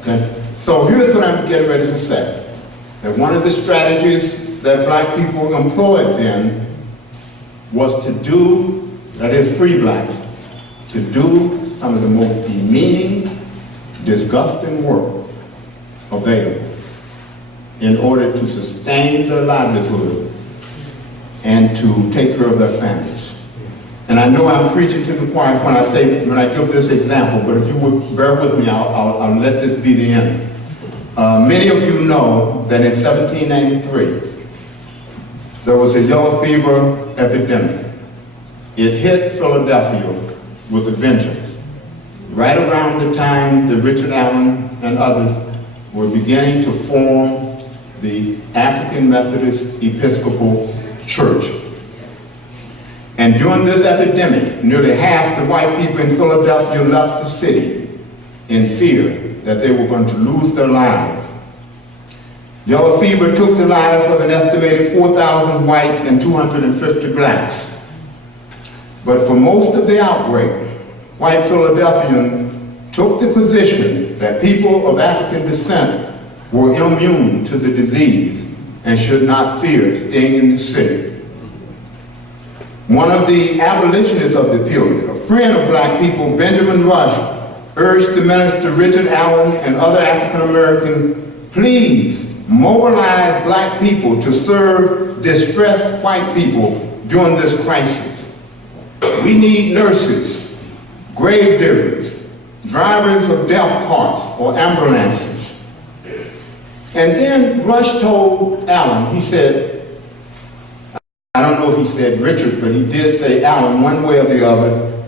Okay? So here's what I'm getting ready to say. That one of the strategies that black people employed then was to do, that is free blacks, to do some of the most demeaning, disgusting work available in order to sustain their livelihood and to take care of their families. And I know I'm preaching to the choir when I give this example, but if you would bear with me, I'll let this be the end. Many of you know that in 1793, there was a yellow fever epidemic. It hit Philadelphia with a vengeance. Right around the time that Richard Allen and others were beginning to form the African Methodist Episcopal Church. And during this epidemic, nearly half the white people in Philadelphia left the city in fear that they were going to lose their lives. Yellow fever took the lives of an estimated 4,000 whites and 250 blacks. But for most of the outbreak, white Philadelphians took the position that people of African descent were immune to the disease and should not fear staying in the city. One of the abolitionists of the period, a friend of black people, Benjamin Rush, urged the minister Richard Allen and other African Americans, please mobilize black people to serve distressed white people during this crisis. We need nurses, grave diggers, drivers of death carts or ambulances. And then Rush told Allen, he said, I don't know if he said Richard, but he did say Allen one way or the other.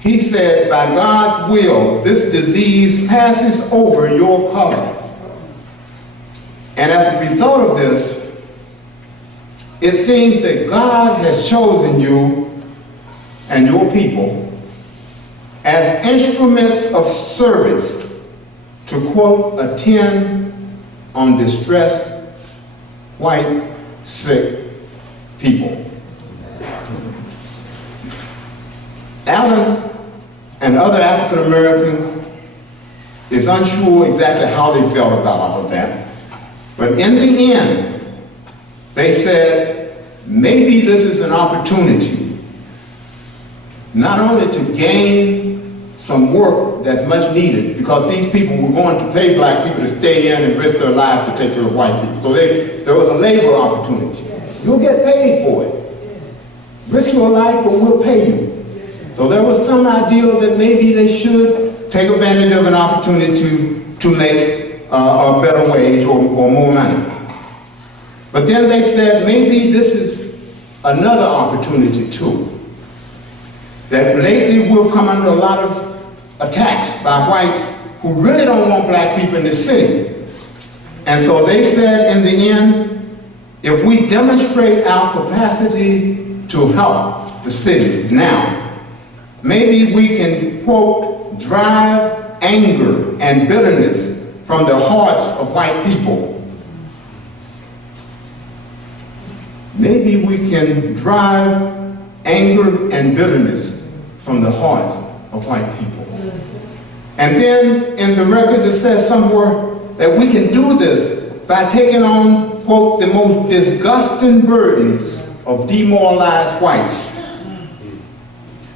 He said, by God's will, this disease passes over your color. And as a result of this, it seems that God has chosen you and your people as instruments of service to, quote, attend on distressed, white, sick people. Allen and other African Americans is unsure exactly how they felt about all of that. But in the end, they said, maybe this is an opportunity not only to gain some work that's much needed, because these people were going to pay black people to stay in and risk their lives to take care of white people. So there was a labor opportunity. You'll get paid for it. Risk your life, but we'll pay you. So there was some idea that maybe they should take advantage of an opportunity to make a better wage or more money. But then they said maybe this is another opportunity too. That lately we've come under a lot of attacks by whites who really don't want black people in the city. And so they said in the end, if we demonstrate our capacity to help the city now, maybe we can, quote, drive anger and bitterness from the hearts of white people. Maybe we can drive anger and bitterness from the hearts of white people. And then in the records it says somewhere that we can do this by taking on, quote, the most disgusting burdens of demoralized whites.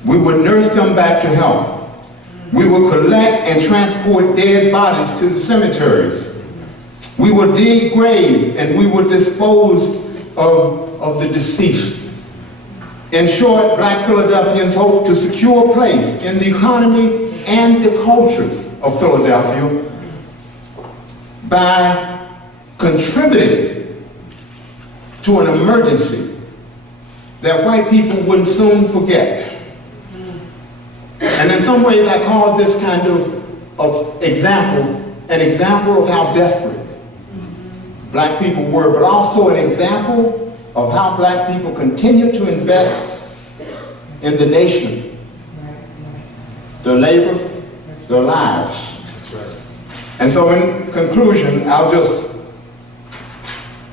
We would nurse them back to health. We would collect and transport dead bodies to the cemeteries. We would dig graves and we would dispose of the deceased. In short, Black Philadelphians hope to secure a place in the economy and the culture of Philadelphia by contributing to an emergency that white people wouldn't soon forget. And in some ways I call this kind of example an example of how desperate Black people were, but also an example of how Black people continue to invest in the nation, their labor, their lives. And so in conclusion, I'll just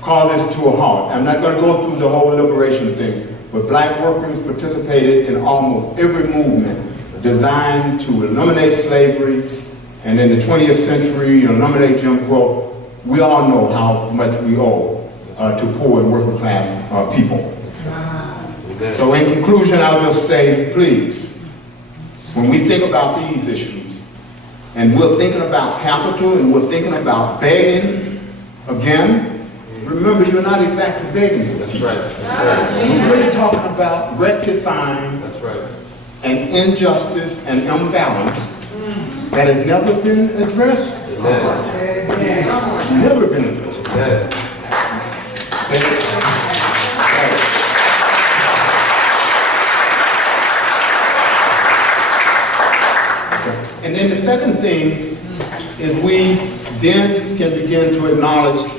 call this to a halt. I'm not going to go through the whole liberation thing, but Black workers participated in almost every movement designed to eliminate slavery, and in the 20th century, eliminate Jim Crow. We all know how much we owe to poor and working class people. So in conclusion, I'll just say, please, when we think about these issues, and we're thinking about capital, and we're thinking about begging, again, remember, you're not exactly begging for people. That's right. We're really talking about rectifying an injustice and imbalance that has never been addressed. Never been addressed. And then the second thing is we then can begin to acknowledge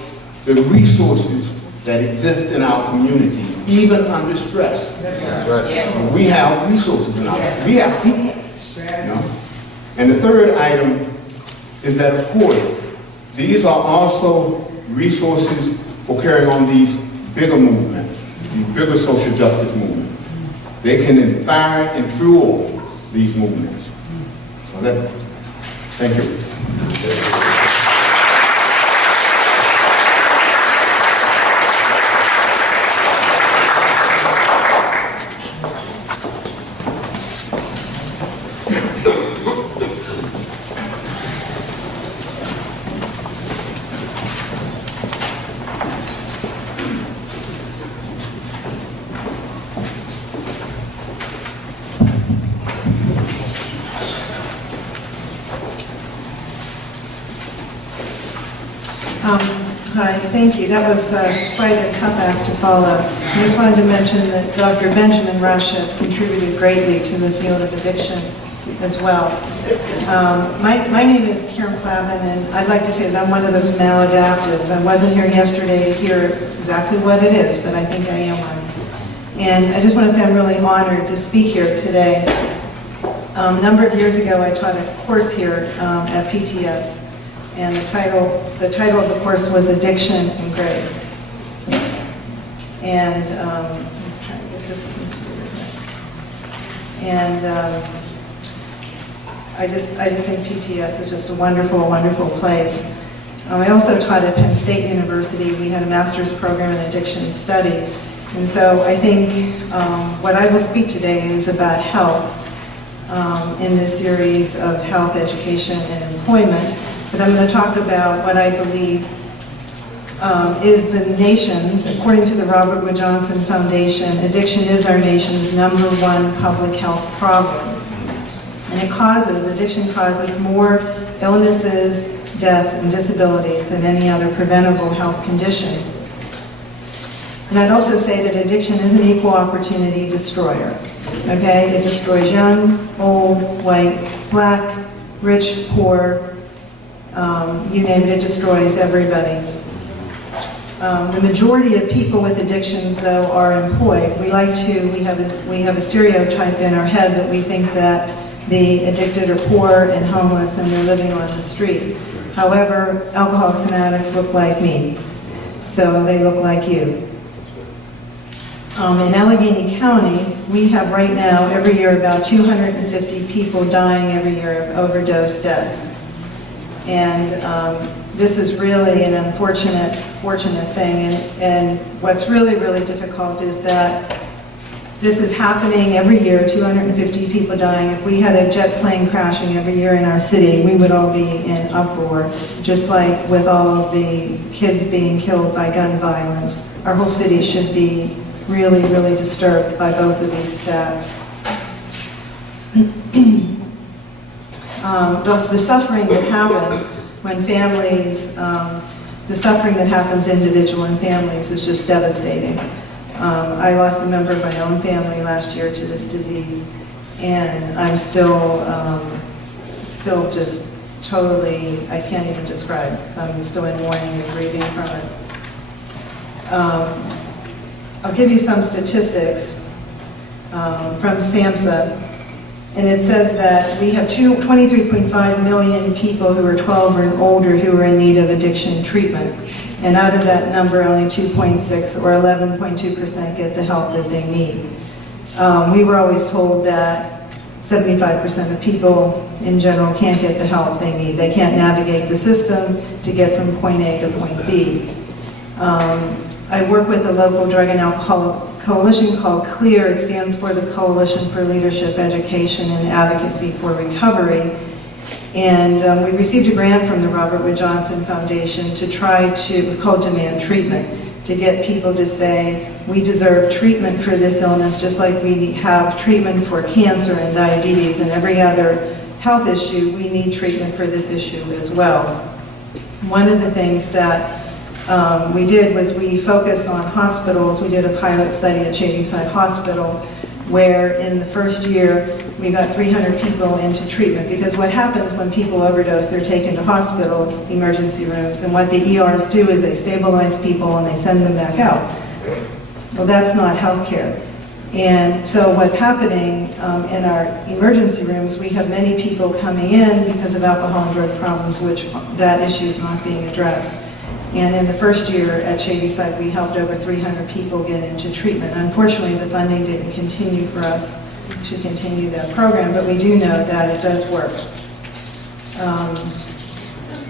the resources that exist in our community, even under stress. That's right. We have resources in our community. We have people. You know? And the third item is that, of course, these are also resources for carrying on these bigger movements, these bigger social justice movements. They can inspire and fuel these movements. So that, thank you. Hi, thank you. That was quite a tough act to follow. I just wanted to mention that Dr. Benjamin Rush has contributed greatly to the field of addiction as well. My name is Karen Plavan, and I'd like to say that I'm one of those maladaptives. I wasn't here yesterday to hear exactly what it is, but I think I am one. And I just want to say I'm really honored to speak here today. A number of years ago, I taught a course here at PTS. And the title of the course was Addiction and Grace. And I'm just trying to get this computer here. And I just think PTS is just a wonderful, wonderful place. I also taught at Penn State University. We had a master's program in addiction study. And so I think what I will speak today is about health in this series of health, education, and employment. But I'm going to talk about what I believe is the nation's, according to the Robert Wood Johnson Foundation, addiction is our nation's #1 public health problem. And addiction causes more illnesses, deaths, and disabilities than any other preventable health condition. And I'd also say that addiction is an equal opportunity destroyer. Okay? It destroys young, old, white, black, rich, poor, you name it destroys everybody. The majority of people with addictions, though, are employed. We have a stereotype in our head that we think that the addicted are poor and homeless and they're living on the street. However, alcoholics and addicts look like me, so they look like you. In Allegheny County, we have right now, every year, about 250 people dying every year of overdose deaths. And this is really an unfortunate, fortunate thing. And what's really, really difficult is that this is happening every year, 250 people dying. If we had a jet plane crashing every year in our city, we would all be in uproar, just like with all of the kids being killed by gun violence. Our whole city should be really, really disturbed by both of these stats. The suffering that happens when families, the suffering that happens individual and families is just devastating. I lost a member of my own family last year to this disease, and I'm still just totally, I can't even describe. I'm still in mourning and grieving from it. I'll give you some statistics from SAMHSA, and it says that we have 23.5 million people who are 12 or older who are in need of addiction treatment. And out of that number, only 2.6 or 11.2% get the help that they need. We were always told that 75% of people in general can't get the help they need. They can't navigate the system to get from point A to point B. I work with a local drug and alcohol coalition called CLEAR. It stands for the Coalition for Leadership, Education, and Advocacy for Recovery. And we received a grant from the Robert Wood Johnson Foundation to try to, it was called Demand Treatment, to get people to say, we deserve treatment for this illness just like we have treatment for cancer and diabetes and every other health issue, we need treatment for this issue as well. One of the things that we did was we focused on hospitals. We did a pilot study at Shadyside Hospital where in the first year we got 300 people into treatment, because what happens when people overdose, they're taken to hospitals, emergency rooms, and what the ERs do is they stabilize people and they send them back out. Well, that's not healthcare. And so what's happening in our emergency rooms, we have many people coming in because of alcohol and drug problems, which that issue is not being addressed. And in the first year at Shadyside, we helped over 300 people get into treatment. Unfortunately, the funding didn't continue for us to continue that program, but we do know that it does work.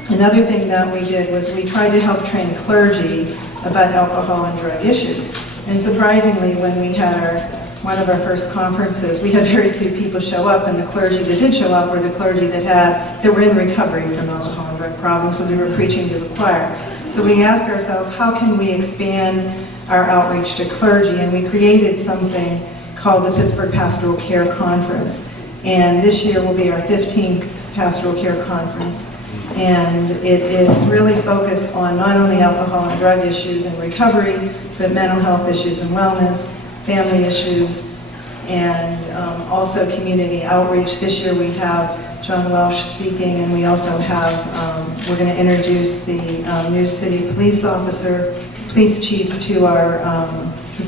Another thing that we did was we tried to help train clergy about alcohol and drug issues. And surprisingly, when we had one of our first conferences, we had very few people show up, and the clergy that did show up were the clergy that were in recovery from alcohol and drug problems, so we were preaching to the choir. So we asked ourselves, how can we expand our outreach to clergy? And we created something called the Pittsburgh Pastoral Care Conference. And this year will be our 15th Pastoral Care Conference. And it is really focused on not only alcohol and drug issues and recovery, but mental health issues and wellness, family issues, and also community outreach. This year we have John Welsh speaking, and we also have, we're going to introduce the new city police chief to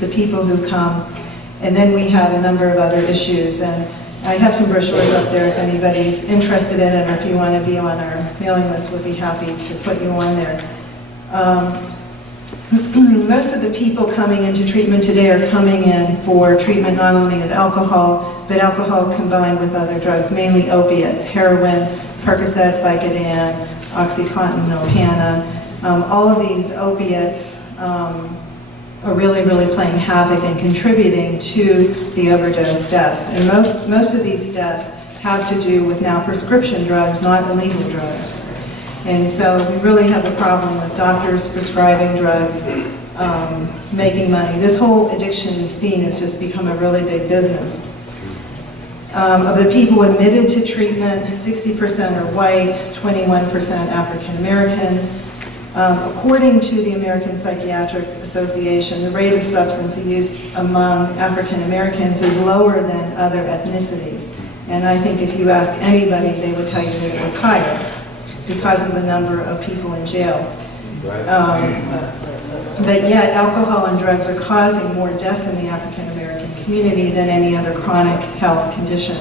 the people who come. And then we have a number of other issues. And I have some brochures up there if anybody's interested in it, or if you want to be on our mailing list, we'd be happy to put you on there. Most of the people coming into treatment today are coming in for treatment not only of alcohol, but alcohol combined with other drugs, mainly opiates, heroin, Percocet, Vicodin, OxyContin, Opana. All of these opiates are really, really playing havoc and contributing to the overdose deaths. And most of these deaths have to do with now prescription drugs, not illegal drugs. And so we really have a problem with doctors prescribing drugs, making money. This whole addiction scene has just become a really big business. Of the people admitted to treatment, 60% are white, 21% African Americans. According to the American Psychiatric Association, the rate of substance use among African Americans is lower than other ethnicities. And I think if you ask anybody, they would tell you that it was higher because of the number of people in jail. But yet, alcohol and drugs are causing more deaths in the African American community than any other chronic health condition.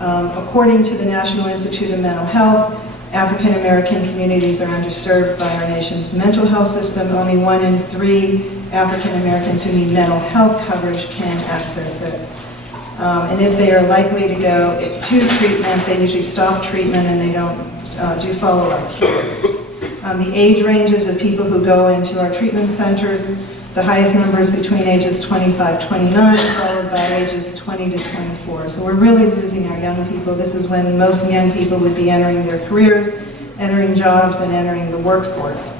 According to the National Institute of Mental Health, African American communities are underserved by our nation's mental health system. Only 1 in 3 African Americans who need mental health coverage can access it. And if they are likely to go to treatment, they usually stop treatment and they don't do follow-up care. The age ranges of people who go into our treatment centers, the highest numbers between ages 25-29, followed by ages 20 to 24. So we're really losing our young people. This is when most young people would be entering their careers, entering jobs, and entering the workforce.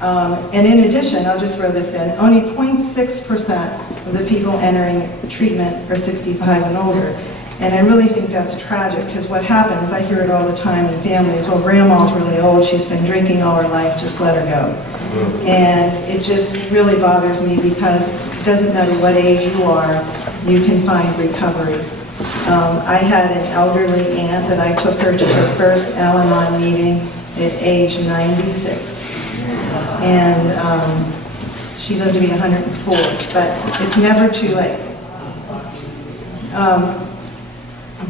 And in addition, I'll just throw this in, only 0.6% of the people entering treatment are 65 and older. And I really think that's tragic, because what happens, I hear it all the time in families, well, grandma's really old, she's been drinking all her life, just let her go. And it just really bothers me, because it doesn't matter what age you are, you can find recovery. I had an elderly aunt that I took her to her first Al-Anon meeting at age 96. And she lived to be 104, but it's never too late.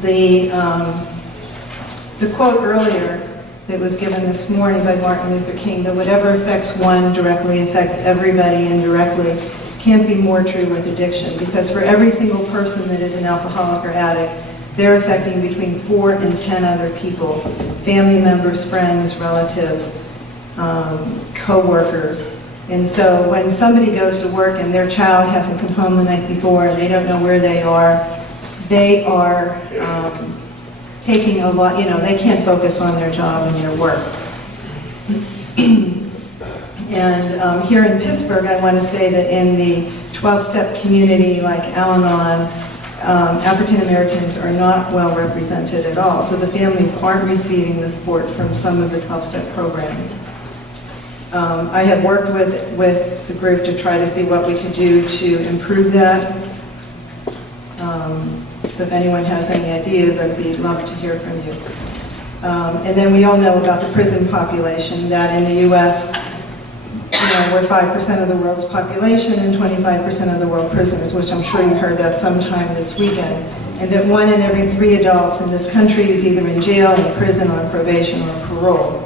The quote earlier that was given this morning by Martin Luther King, that whatever affects one directly affects everybody indirectly, can't be more true with addiction, because for every single person that is an alcoholic or addict, they're affecting between 4 and 10 other people, family members, friends, relatives, co-workers. And so when somebody goes to work and their child hasn't come home the night before, and they don't know where they are taking a lot, they can't focus on their job and their work. And here in Pittsburgh, I want to say that in the 12-step community like Al-Anon, African Americans are not well represented at all. So the families aren't receiving the support from some of the 12-step programs. I have worked with the group to try to see what we could do to improve that. So if anyone has any ideas, I'd love to hear from you. And then we all know about the prison population, that in the U.S., we're 5% of the world's population and 25% of the world prisoners, which I'm sure you heard that sometime this weekend. And that 1 in every 3 adults in this country is either in jail, in prison, on probation, or parole.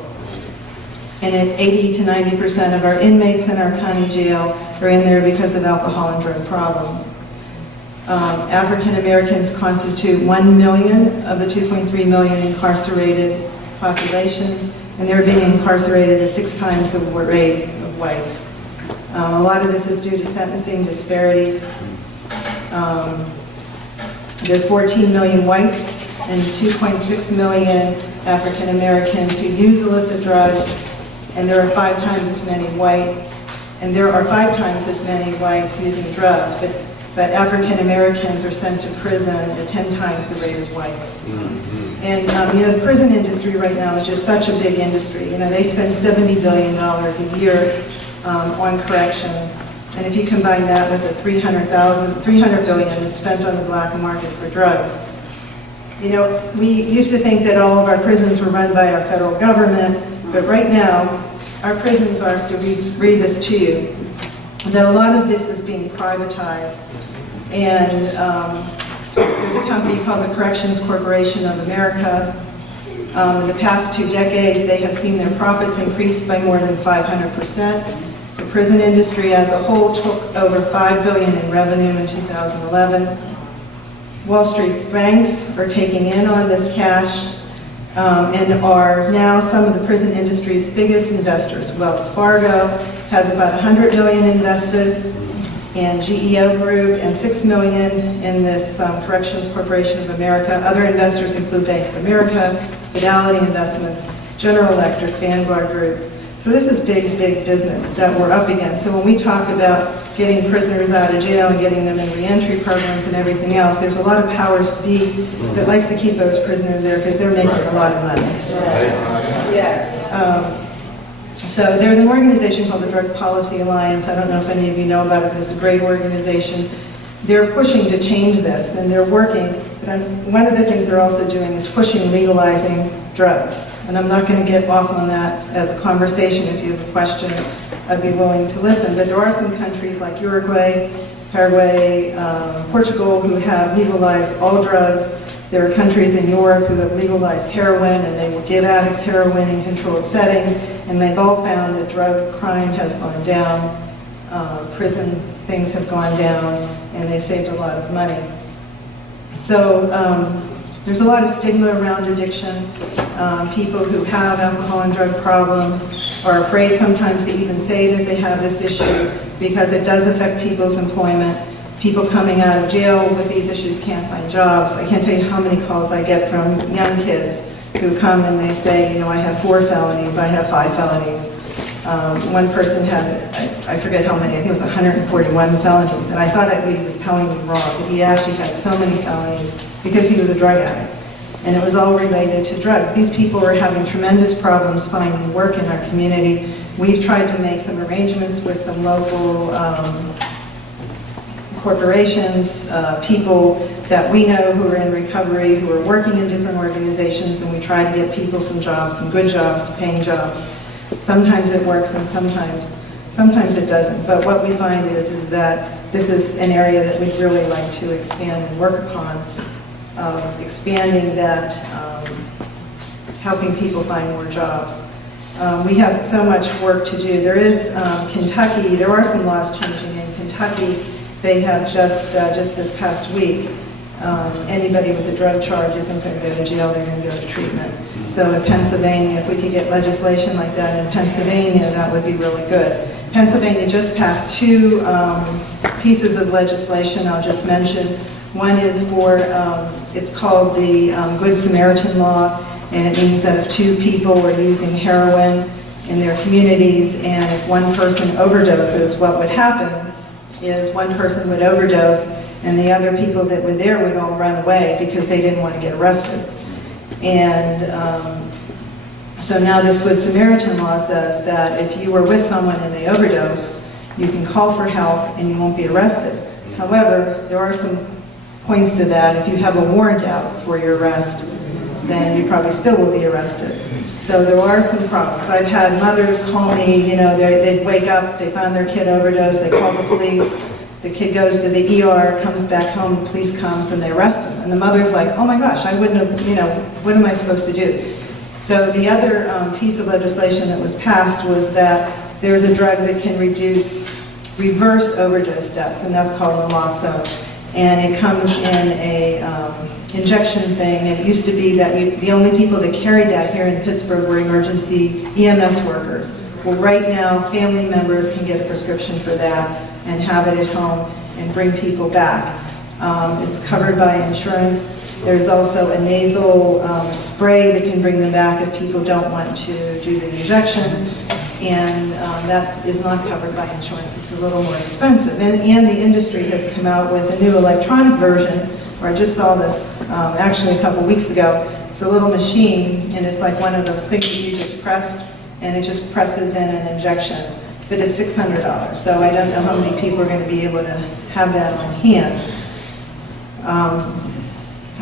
And at 80 to 90% of our inmates in our county jail are in there because of alcohol and drug problems. African Americans constitute 1 million of the 2.3 million incarcerated populations, and they're being incarcerated at 6 times the rate of whites. A lot of this is due to sentencing disparities. There's 14 million whites and 2.6 million African Americans who use illicit drugs, and there are 5 times as many whites using drugs, but African Americans are sent to prison at 10 times the rate of whites. And the prison industry right now is just such a big industry. They spend $70 billion a year on corrections, and if you combine that with the $300 billion that's spent on the black market for drugs. We used to think that all of our prisons were run by our federal government, but right now, our prisons are, to read this to you, that a lot of this is being privatized. And there's a company called the Corrections Corporation of America. In the past 2 decades, they have seen their profits increase by more than 500%. The prison industry as a whole took over $5 billion in revenue in 2011. Wall Street banks are taking in on this cash and are now some of the prison industry's biggest investors. Wells Fargo has about $100 million invested, and GEO Group, and $6 million in this Corrections Corporation of America. Other investors include Bank of America, Fidelity Investments, General Electric, Vanguard Group. So this is big, big business that we're up against. So when we talk about getting prisoners out of jail and getting them in reentry programs and everything else, there's a lot of powers to be that likes to keep those prisoners there because they're making a lot of money. Yes. So there's an organization called the Drug Policy Alliance. I don't know if any of you know about it, but it's a great organization. They're pushing to change this, and they're working. But one of the things they're also doing is pushing legalizing drugs. And I'm not going to get off on that as a conversation. If you have a question, I'd be willing to listen. But there are some countries like Uruguay, Paraguay, Portugal who have legalized all drugs. There are countries in Europe who have legalized heroin, and they will give addicts heroin in controlled settings, and they've all found that drug crime has gone down, prison things have gone down, and they've saved a lot of money. So There's a lot of stigma around addiction. People who have alcohol and drug problems are afraid sometimes to even say that they have this issue because it does affect people's employment. People coming out of jail with these issues can't find jobs. I can't tell you how many calls I get from young kids who come and they say, you know, I have 4 felonies, I have 5 felonies. One person had, I forget how many, I think it was 141 felonies, and I thought he was telling me wrong, but he actually had so many felonies because he was a drug addict. And it was all related to drugs. These people were having tremendous problems finding work in our community. We've tried to make some arrangements with some local corporations, people that we know who are in recovery, who are working in different organizations, and we try to get people some jobs, some good jobs, paying jobs. Sometimes it works and sometimes it doesn't. But what we find is that this is an area that we'd really like to expand and work upon, expanding that, helping people find more jobs. We have so much work to do. There is Kentucky, there are some laws changing in Kentucky. They have just this past week, anybody with a drug charge isn't going to go to jail, they're going to go to treatment. So in Pennsylvania, if we could get legislation like that in Pennsylvania, that would be really good. Pennsylvania just passed 2 pieces of legislation I'll just mention. One is for, it's called the Good Samaritan Law, and it means that if 2 people are using heroin in their communities, and if one person overdoses, what would happen is one person would overdose, and the other people that were there would all run away because they didn't want to get arrested. And so now this Good Samaritan law says that if you were with someone and they overdose, you can call for help and you won't be arrested. However, there are some points to that. If you have a warrant out for your arrest, then you probably still will be arrested. So there are some problems. I've had mothers call me, you know, they'd wake up, they found their kid overdosed, they call the police, the kid goes to the ER, comes back home, the police comes and they arrest them. And the mother's like, oh my gosh, I wouldn't have, you know, what am I supposed to do? So the other piece of legislation that was passed was that there's a drug that can reverse overdose deaths, and that's called naloxone. And it comes in a injection thing. It used to be that the only people that carried that here in Pittsburgh were emergency EMS workers. Well, right now, family members can get a prescription for that and have it at home and bring people back. It's covered by insurance. There's also a nasal spray that can bring them back if people don't want to do the injection, and that is not covered by insurance. It's a little more expensive. And the industry has come out with a new electronic version, where I just saw this actually a couple weeks ago. It's a little machine, and it's like one of those things that you just press, and it just presses in an injection. But it's $600, so I don't know how many people are going to be able to have that on hand.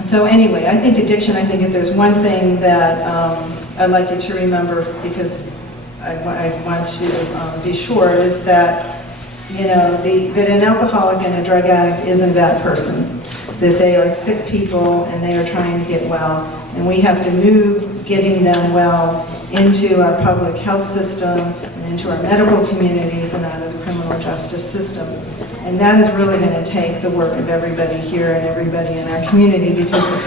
So anyway, I think addiction, I think if there's one thing that I'd like you to remember, because I want to be sure, is that, you know, that an alcoholic and a drug addict isn't a bad person, that they are sick people and they are trying to get well, and we have to move getting them well into our public health system and into our medical communities and out of the criminal justice system. And that is really going to take the work of everybody here and everybody in our community, because the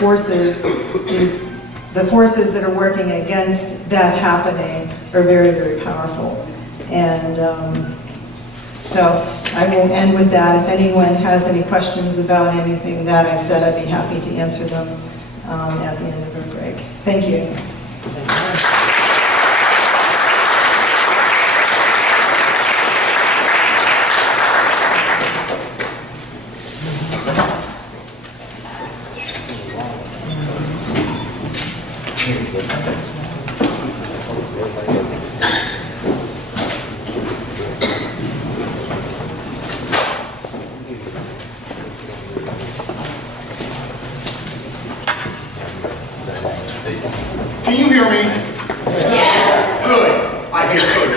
forces that are working against that happening are very, very powerful. And so I will end with that. If anyone has any questions about anything that I've said, I'd be happy to answer them at the end of our break. Thank you. Can you hear me? Yes. Good. I hear good.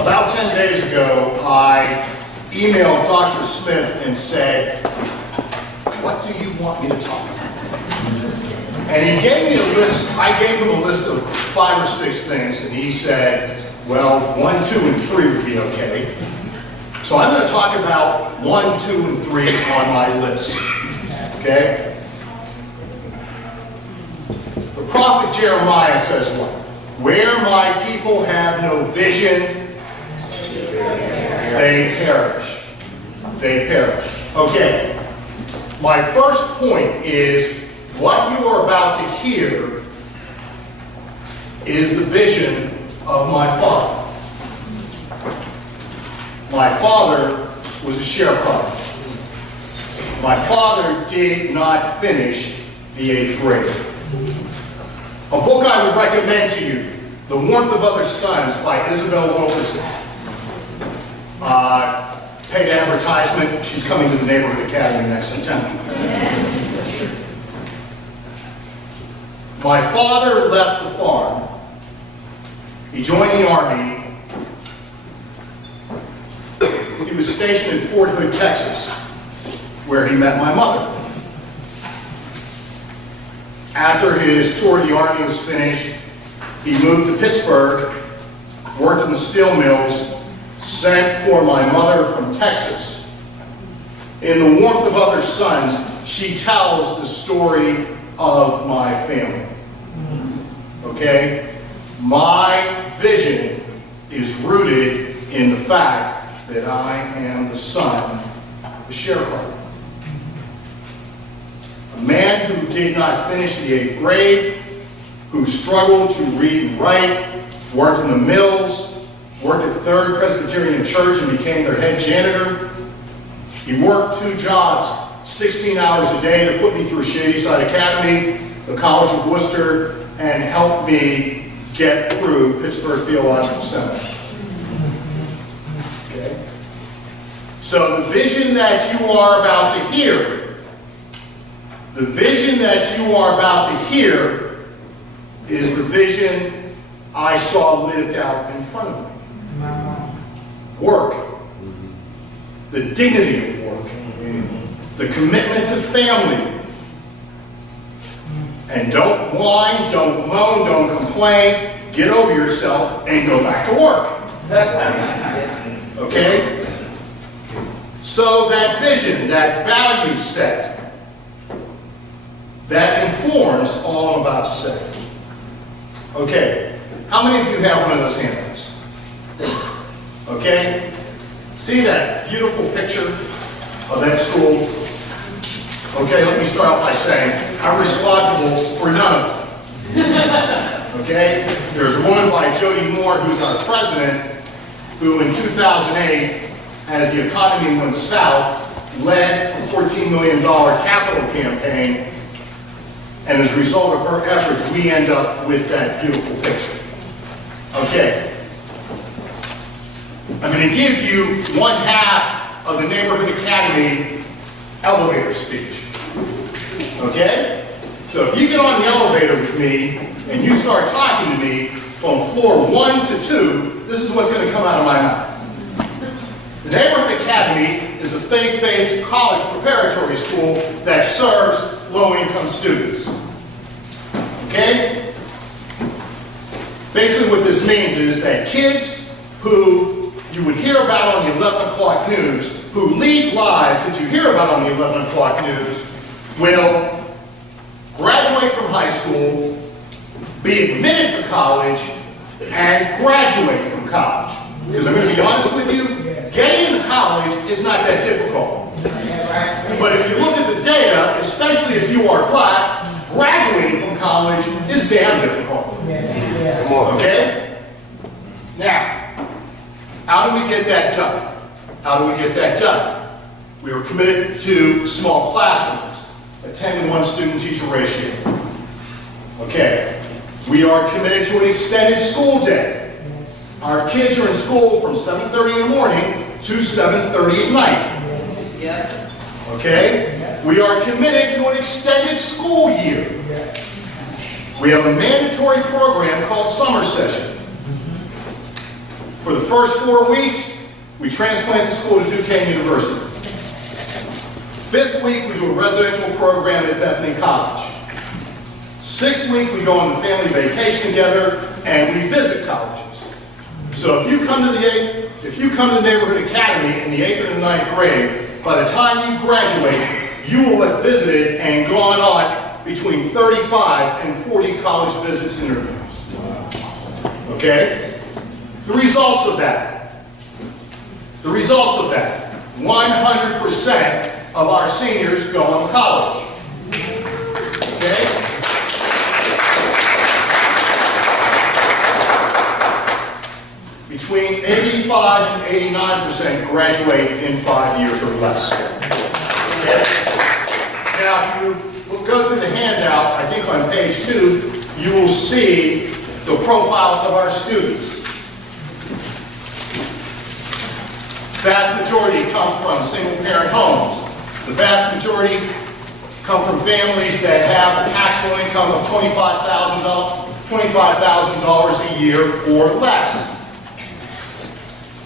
About 10 days ago, I emailed Dr. Smith and said, what do you want me to talk about? And he gave me a list. I gave him a list of 5 or 6 things, and he said, well, 1, 2, and 3 would be okay. So I'm going to talk about 1, 2, and 3 on my list. Okay? The prophet Jeremiah says what? Where my people have no vision, they perish. They perish. Okay. My first point is what you are about to hear is the vision of my father. My father was a sharecropper. My father did not finish the 8th grade. A book I would recommend to you, The Warmth of Other Suns by Isabel Wilkerson. Paid advertisement. She's coming to the Neighborhood Academy next September. My father left the farm. He joined the Army. He was stationed in Fort Hood, Texas, where he met my mother. After his tour of the Army was finished, he moved to Pittsburgh, worked in the steel mills, sent for my mother from Texas. In The Warmth of Other Suns, she tells the story of my family. Okay? My vision is rooted in the fact that I am the son of a sharecropper. A man who did not finish the 8th grade, who struggled to read and write, worked in the mills, worked at Third Presbyterian Church and became their head janitor. He worked 2 jobs, 16 hours a day to put me through Shadyside Academy, the College of Worcester, and helped me get through Pittsburgh Theological Seminary. Okay? So the vision that you are about to hear, is the vision I saw lived out in front of me. Work. The dignity of work. The commitment to family. And don't whine, don't moan, don't complain. Get over yourself and go back to work. Okay? So that vision, that value set, that informs all I'm about to say. Okay, how many of you have one of those handouts? Okay? See that beautiful picture of that school? Okay, let me start off by saying, I'm responsible for none of them. Okay? There's a woman by Jody Moore, who's our president, who in 2008, as the economy went south, led a $14 million capital campaign. And as a result of her efforts, we end up with that beautiful picture. Okay. I'm going to give you 1/2 of the Neighborhood Academy elevator speech. Okay? So if you get on the elevator with me and you start talking to me from floor 1 to 2, this is what's going to come out of my mouth. The Neighborhood Academy is a faith-based college preparatory school that serves low-income students. Okay? Basically what this means is that kids who you would hear about on the 11 o'clock news, who lead lives that you hear about on the 11 o'clock news, will graduate from high school, be admitted to college, and graduate from college. Because I'm going to be honest with you, getting into college is not that difficult. But if you look at the data, especially if you are black, graduating from college is damn difficult. Okay? Now, how do we get that done? How do we get that done? We were committed to small classrooms, a 10-to-1 student-teacher ratio. Okay. We are committed to an extended school day. Our kids are in school from 7:30 in the morning to 7:30 at night. Okay? We are committed to an extended school year. We have a mandatory program called Summer Session. For the first 4 weeks, we transplant the school to Duquesne University. 5th week, we do a residential program at Bethany College. 6th week, we go on the family vacation together, and we visit colleges. So if you come to the neighborhood academy in the 8th and the 9th grade, by the time you graduate, you will have visited and gone on between 35 and 40 college visits and interviews. Okay? The results of that. 100% of our seniors go on to college. Okay? Between 85 and 89% graduate in 5 years or less. Okay? Now, if you go through the handout, I think on page 2, you will see the profile of our students. Vast majority come from single-parent homes. The vast majority come from families that have a taxable income of $25,000 a year or less.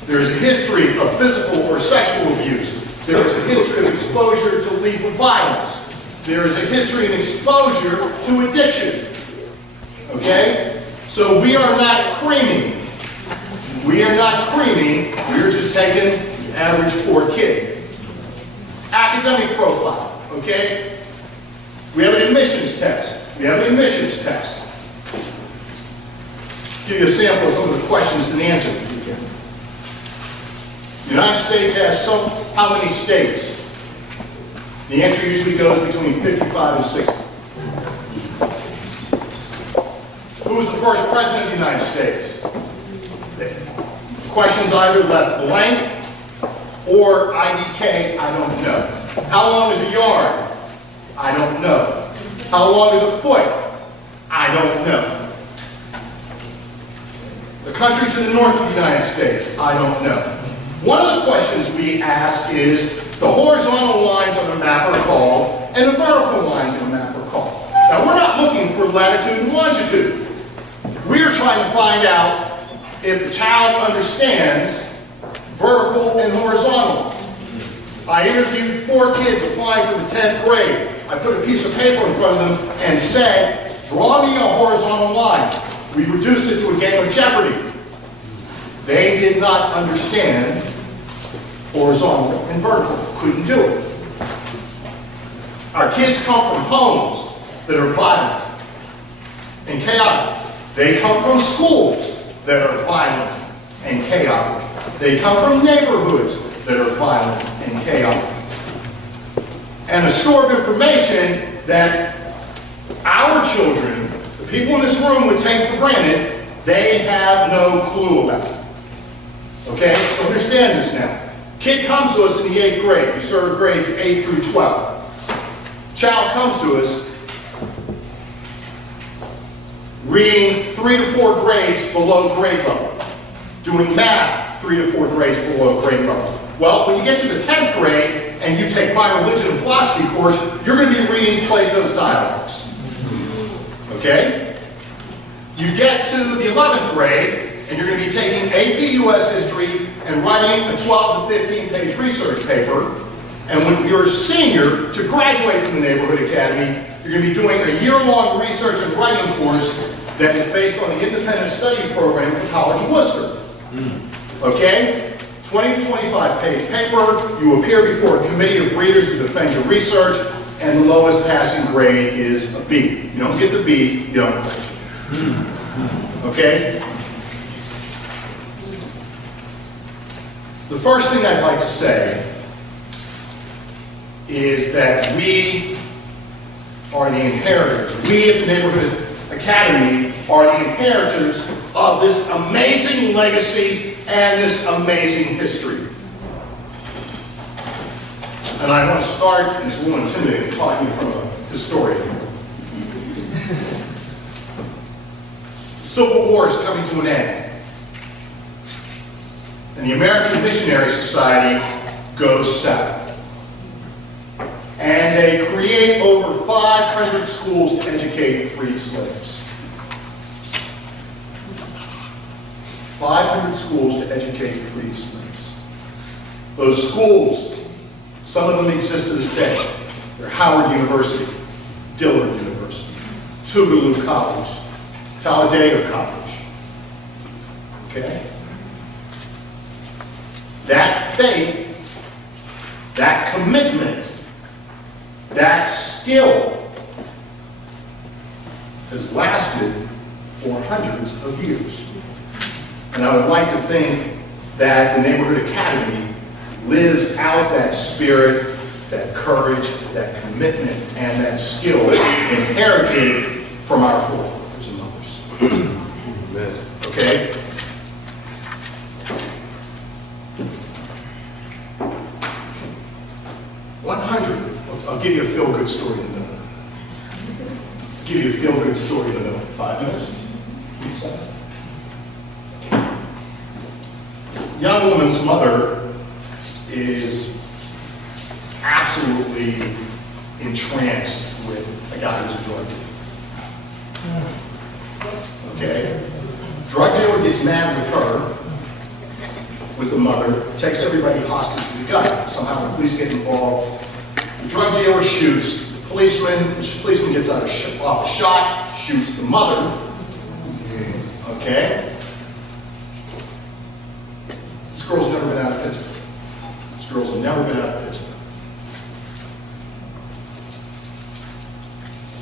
There is a history of physical or sexual abuse. There is a history of exposure to lethal violence. There is a history of exposure to addiction. Okay? So we are not creaming. We are just taking the average poor kid. Academic profile, okay? We have an admissions test. Give you a sample of some of the questions and answers. The United States has how many states? The answer usually goes between 55 and 60. Who was the first president of the United States? The question's either left blank or IDK, I don't know. How long is a yard? I don't know. How long is a foot? I don't know. The country to the north of the United States? I don't know. One of the questions we ask is, the horizontal lines on the map are called, and the vertical lines on the map are called. Now, we're not looking for latitude and longitude. We're trying to find out if the child understands vertical and horizontal. I interviewed 4 kids applying for the 10th grade. I put a piece of paper in front of them and said, draw me a horizontal line. We reduced it to a game of Jeopardy. They did not understand horizontal and vertical. Couldn't do it. Our kids come from homes that are violent and chaotic. They come from schools that are violent and chaotic. They come from neighborhoods that are violent and chaotic. And a store of information that our children, the people in this room would take for granted, they have no clue about. Okay? So understand this now. Kid comes to us in the 8th grade. We serve grades 8 through 12. Child comes to us reading 3 to 4 grades below grade level. Doing math 3 to 4 grades below grade level. Well, when you get to the 10th grade and you take my religion and philosophy course, you're going to be reading Plato's dialogues. Okay? You get to the 11th grade and you're going to be taking AP US history and writing a 12 to 15 page research paper. And when you're a senior, to graduate from the Neighborhood Academy, you're going to be doing a year-long research and writing course that is based on the independent study program at the College of Worcester. Okay? 20 to 25 page paper, you appear before a committee of readers to defend your research, and the lowest passing grade is a B. You don't get the B, you don't graduate. Okay? The first thing I'd like to say is that we are the inheritors. We at the Neighborhood Academy are the inheritors of this amazing legacy and this amazing history. And I want to start, and it's a little intimidating talking from a historian. The Civil War is coming to an end. And the American Missionary Society goes south. And they create over 500 schools to educate freed slaves. 500 schools to educate freed slaves. Those schools, some of them exist to this day. They're Howard University, Dillard University, Tougaloo College, Talladega College. Okay? That faith, that commitment, that skill has lasted for hundreds of years. And I would like to think that the Neighborhood Academy lives out that spirit, that courage, that commitment, and that skill inherited from our forefathers and mothers. Amen. Okay? I'll give you a feel-good story in a minute. I'll give you a feel-good story in a minute. 5 minutes? 7. Young woman's mother is absolutely entranced with a guy who's a drug dealer. Okay? Drug dealer gets mad with her, with the mother, takes everybody hostage to the guy. Somehow the police get involved. The drug dealer shoots. The policeman gets off a shot, shoots the mother. Okay? This girl's never been out of Pittsburgh. This girl's never been out of Pittsburgh.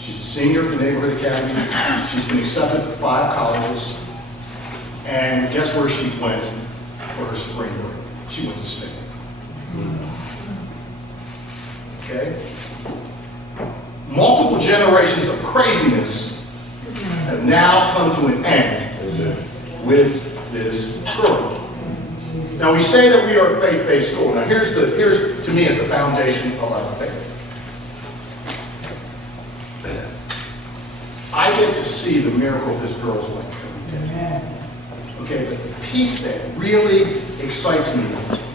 She's a senior at the Neighborhood Academy. She's been accepted to 5 colleges. And guess where she went for her spring break? She went to State. Okay? Multiple generations of craziness have now come to an end with this girl. Now we say that we are a faith-based school. Now here's to me is the foundation of our faith. I get to see the miracle of this girl's life every day. Okay, but the piece that really excites me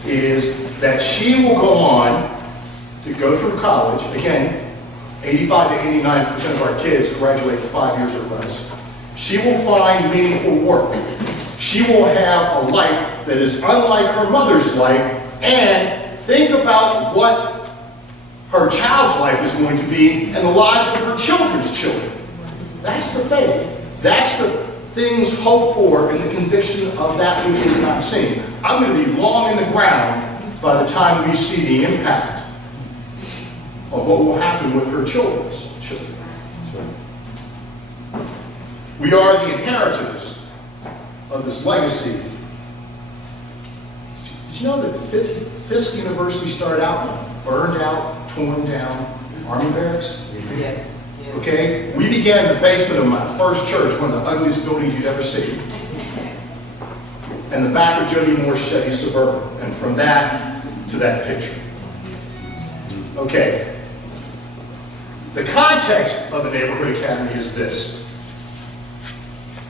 is that she will go on to go through college. Again, 85 to 89% of our kids graduate in 5 years or less. She will find meaningful work. She will have a life that is unlike her mother's life, and think about what her child's life is going to be and the lives of her children's children. That's the faith. That's the things hoped for in the conviction of that which is not seen. I'm going to be long in the ground by the time we see the impact of what will happen with her children's children. We are the inheritors of this legacy. Did you know that Fisk University started out in a burned out, torn down army barracks? Yes. Okay? We began in the basement of my first church, one of the ugliest buildings you'd ever see. And the back of Jody Moore's Chevy Suburban. And from that to that picture. Okay. The context of the Neighborhood Academy is this.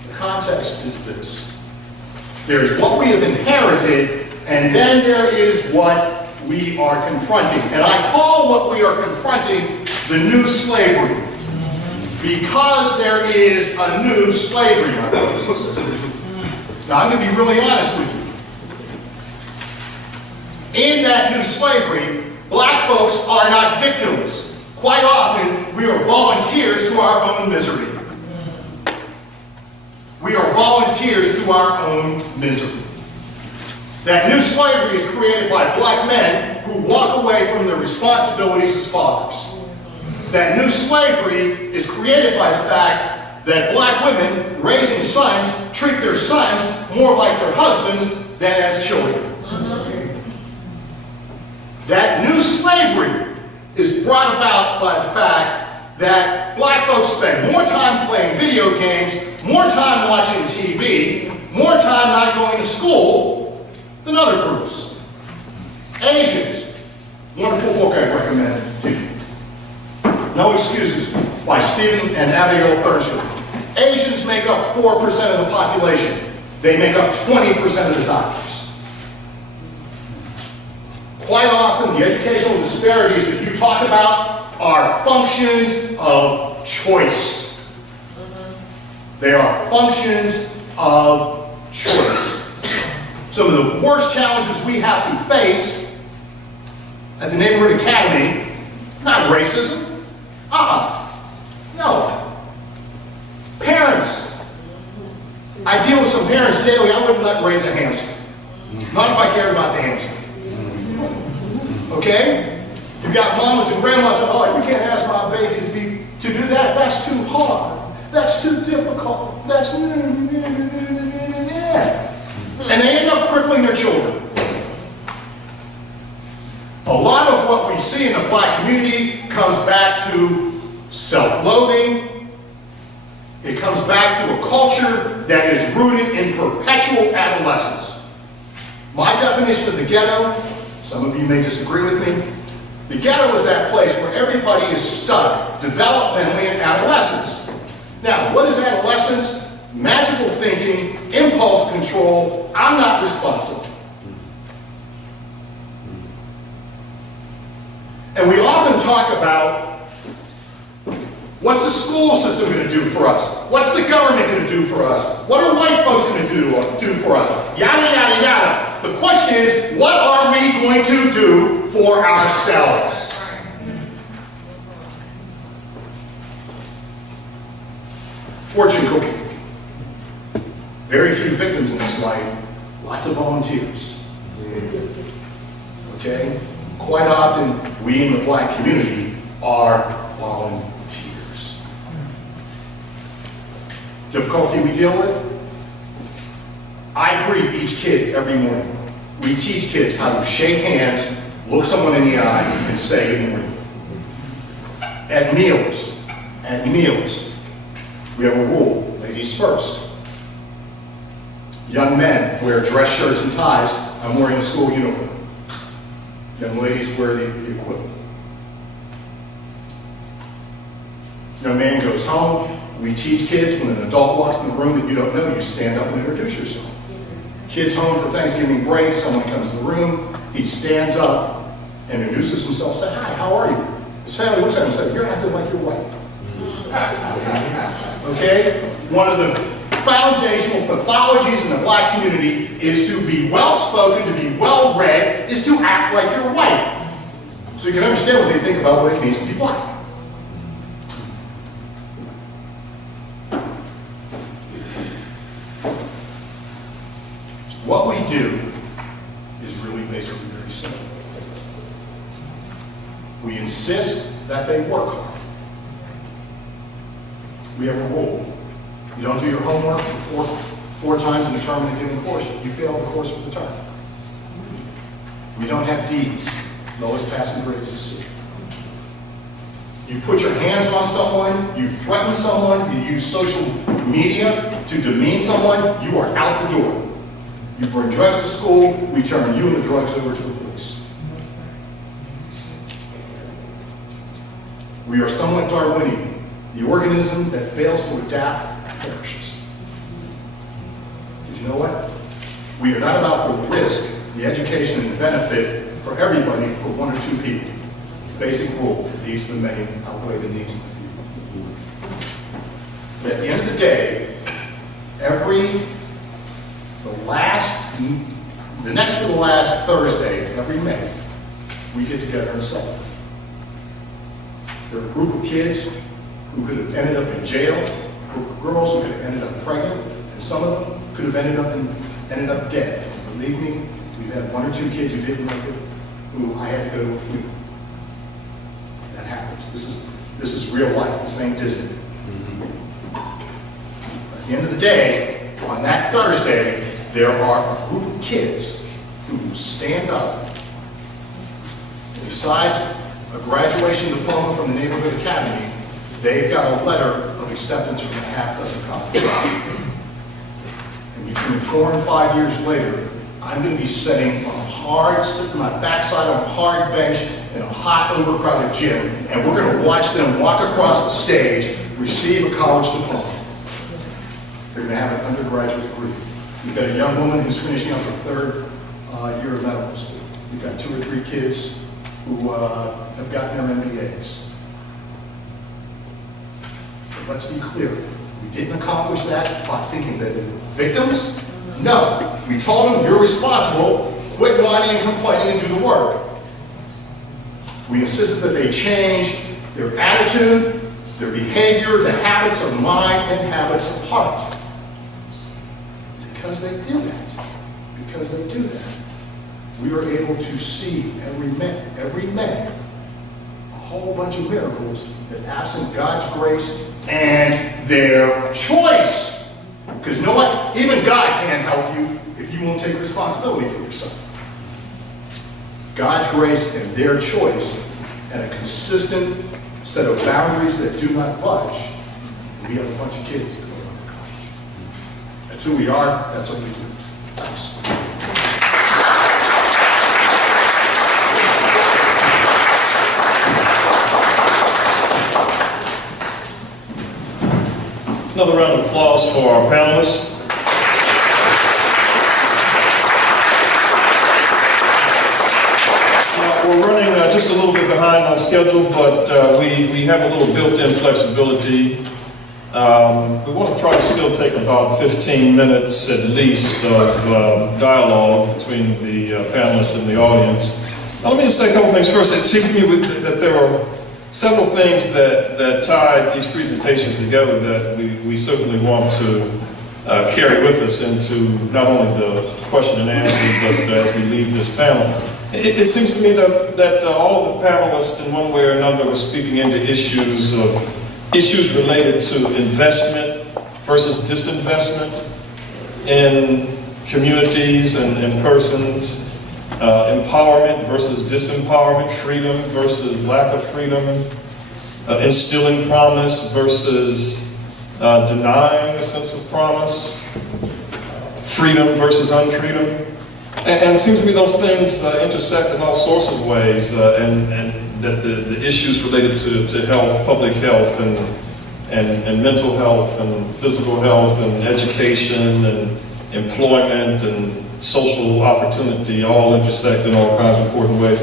The context is this. There's what we have inherited, and then there is what we are confronting. And I call what we are confronting the new slavery. Because there is a new slavery, my brothers and sisters. Now, I'm going to be really honest with you. In that new slavery, black folks are not victims. Quite often, we are volunteers to our own misery. We are volunteers to our own misery. That new slavery is created by black men who walk away from their responsibilities as fathers. That new slavery is created by the fact that black women raising sons treat their sons more like their husbands than as children. That new slavery is brought about by the fact that black folks spend more time playing video games, more time watching TV, more time not going to school than other groups. Asians, wonderful book I recommend to you. No Excuses by Stephen and Abigail Thurster. Asians make up 4% of the population. They make up 20% of the doctors. Quite often, the educational disparities that you talk about are functions of choice. They are functions of choice. Some of the worst challenges we have to face at the Neighborhood Academy, not racism. No. Parents. I deal with some parents daily. I wouldn't let raise a hamster. Not if I cared about the hamster. Okay? You've got mamas and grandmas that, oh, you can't ask my baby to do that. That's too hard. That's too difficult. That's... And they end up crippling their children. A lot of what we see in the black community comes back to self-loathing. It comes back to a culture that is rooted in perpetual adolescence. My definition of the ghetto, some of you may disagree with me, the ghetto is that place where everybody is stuck developmentally in adolescence. Now, what is adolescence? Magical thinking, impulse control, I'm not responsible. And we often talk about what's the school system going to do for us? What's the government going to do for us? What are white folks going to do for us? Yada, yada, yada. The question is, what are we going to do for ourselves? Fortune cookie. Very few victims in this life, lots of volunteers. Okay? Quite often, we in the black community are volunteers. Difficulty we deal with? I greet each kid every morning. We teach kids how to shake hands, look someone in the eye, and say good morning. At meals, we have a rule, ladies first. Young men wear dress shirts and ties. I'm wearing a school uniform. Young ladies wear the equivalent. Young man goes home. We teach kids when an adult walks in the room that you don't know, you stand up and introduce yourself. Kids home for Thanksgiving break, someone comes in the room, he stands up and introduces himself, say, hi, how are you? His family looks at him and says, you're acting like you're white. Okay? One of the foundational pathologies in the black community is to be well-spoken, to be well-read, is to act like you're white. So you can understand what they think about what it means to be black. What we do is really basically very simple. We insist that they work hard. We have a rule. You don't do your homework four times in a term in a given course. You fail the course for the term. We don't have D's. Lowest passing grade is a C. You put your hands on someone, you threaten someone, you use social media to demean someone, you are out the door. You bring drugs to school, we turn you and the drugs over to the police. We are somewhat Darwinian. The organism that fails to adapt perishes. Because you know what? We are not about the risk, the education, and the benefit for everybody for one or two people. Basic rule, the needs of the many outweigh the needs of the few. But at the end of the day, the next to the last Thursday, every May, we get together and celebrate. There are a group of kids who could have ended up in jail, a group of girls who could have ended up pregnant, and some of them could have ended up dead. And believe me, we've had one or two kids who didn't make it, who I had to go to a funeral. That happens. This is real life. This ain't Disney. At the end of the day, on that Thursday, there are a group of kids who stand up, and besides a graduation diploma from the Neighborhood Academy, they've got a letter of acceptance from a half-dozen colleges. And between 4 and 5 years later, I'm going to be sitting my backside on a hard bench in a hot, overcrowded gym, and we're going to watch them walk across the stage, receive a college diploma. They're going to have an undergraduate degree. We've got a young woman who's finishing up her 3rd year of medical school. We've got 2 or 3 kids who have gotten their MBAs. But let's be clear, we didn't accomplish that by thinking that they were victims. No. We told them, you're responsible, quit whining and complaining and do the work. We insisted that they change their attitude, their behavior, the habits of mind and habits of heart. Because they do that, we are able to see every May, a whole bunch of miracles that absent God's grace and their choice. Because you know what? Even God can't help you if you won't take responsibility for yourself. God's grace and their choice and a consistent set of boundaries that do not budge. We have a bunch of kids that go on to college. That's who we are. That's what we do. Thanks. Another round of applause for our panelists. Now, we're running just a little bit behind on schedule, but we have a little built-in flexibility. We want to try to still take about 15 minutes at least of dialogue between the panelists and the audience. Now, let me just say a couple things first. It seems to me that there are several things that tie these presentations together that we certainly want to carry with us into not only the question and answer, but as we leave this panel. It seems to me that all of the panelists in one way or another were speaking into issues related to investment versus disinvestment in communities and persons, empowerment versus disempowerment, freedom versus lack of freedom, instilling promise versus denying a sense of promise, freedom versus unfreedom. And it seems to me those things intersect in all sorts of ways, and that the issues related to health, public health, and mental health, and physical health, and education, and employment, and social opportunity all intersect in all kinds of important ways.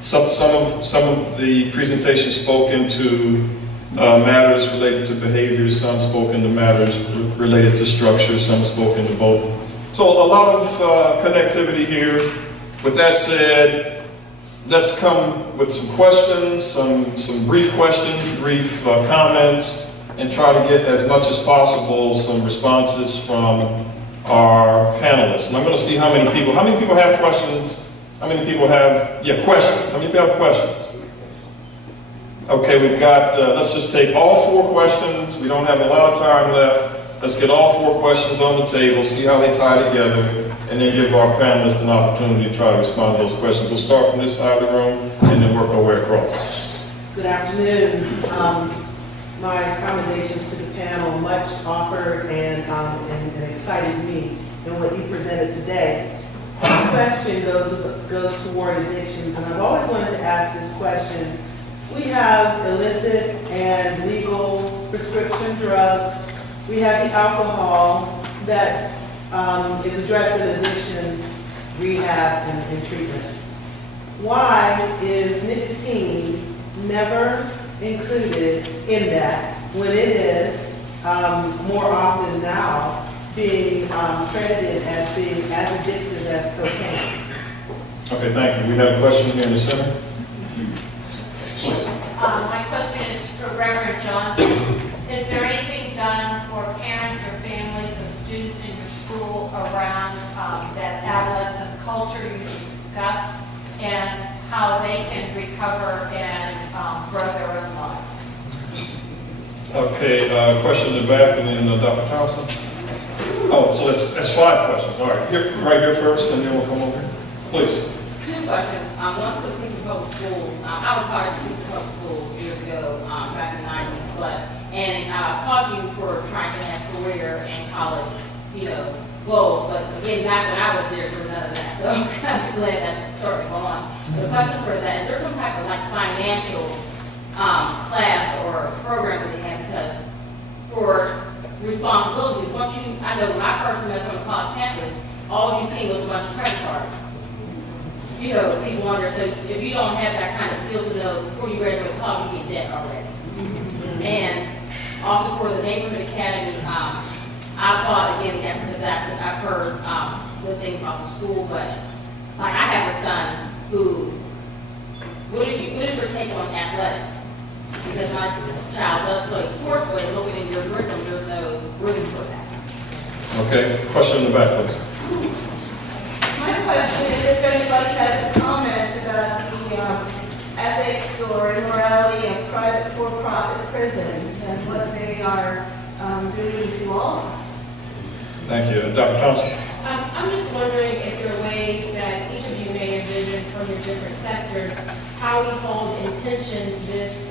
Some of the presentations spoke into matters related to behaviors, some spoke into matters related to structure, some spoke into both. So a lot of connectivity here. With that said, let's come with some questions, some brief questions, brief comments, and try to get as much as possible some responses from our panelists. And I'm going to see how many people have questions, how many people have, questions. How many people have questions? Okay, we've got, let's just take all 4 questions. We don't have a lot of time left. Let's get all 4 questions on the table, see how they tie together, and then give our panelists an opportunity to try to respond to those questions. We'll start from this side of the room and then work our way across. Good afternoon. My accommodations to the panel, much offered and excited me in what you presented today. My question goes toward addictions, and I've always wanted to ask this question. We have illicit and legal prescription drugs. We have the alcohol that is addressed in addiction, rehab, and treatment. Why is nicotine never included in that when it is more often now being credited as being as addictive as cocaine? Okay, thank you. We have a question here in the center. My question is for Reverend John. Is there anything done for parents or families of students in your school around that adolescent culture you discussed and how they can recover and grow their own lives? Okay, question in the back, and then Dr. Thompson. Oh, so that's 5 questions. All right, right here first, and then we'll come over here. Please. 2 questions. One for the Pittsburgh Public Schools. I was part of the Pittsburgh Public Schools years ago, back in the 90s, and I applaud you for trying to have career and college, goals. But again, back when I was there, there was none of that. So I'm kind of glad that's starting to go on. So the question for that, is there some type of financial class or program that they have? Because for responsibilities, I know when I first semester on the college campus, all you see was a bunch of credit cards. People wonder, so if you don't have that kind of skill to know before you graduate college, you get debt already. And also for the neighborhood academy, I applaud again the efforts of that. I've heard good things about the school, but like I have a son who, what is your take on athletics? Because my child does play sports, but looking in your curriculum, there's no room for that. Okay, question in the back, please. My question is if anybody has a comment about the ethics or immorality of private for-profit prisons and what they are doing to all of us. Thank you. Dr. Thompson? I'm just wondering if there are ways that each of you may envision from your different sectors how we hold in tension this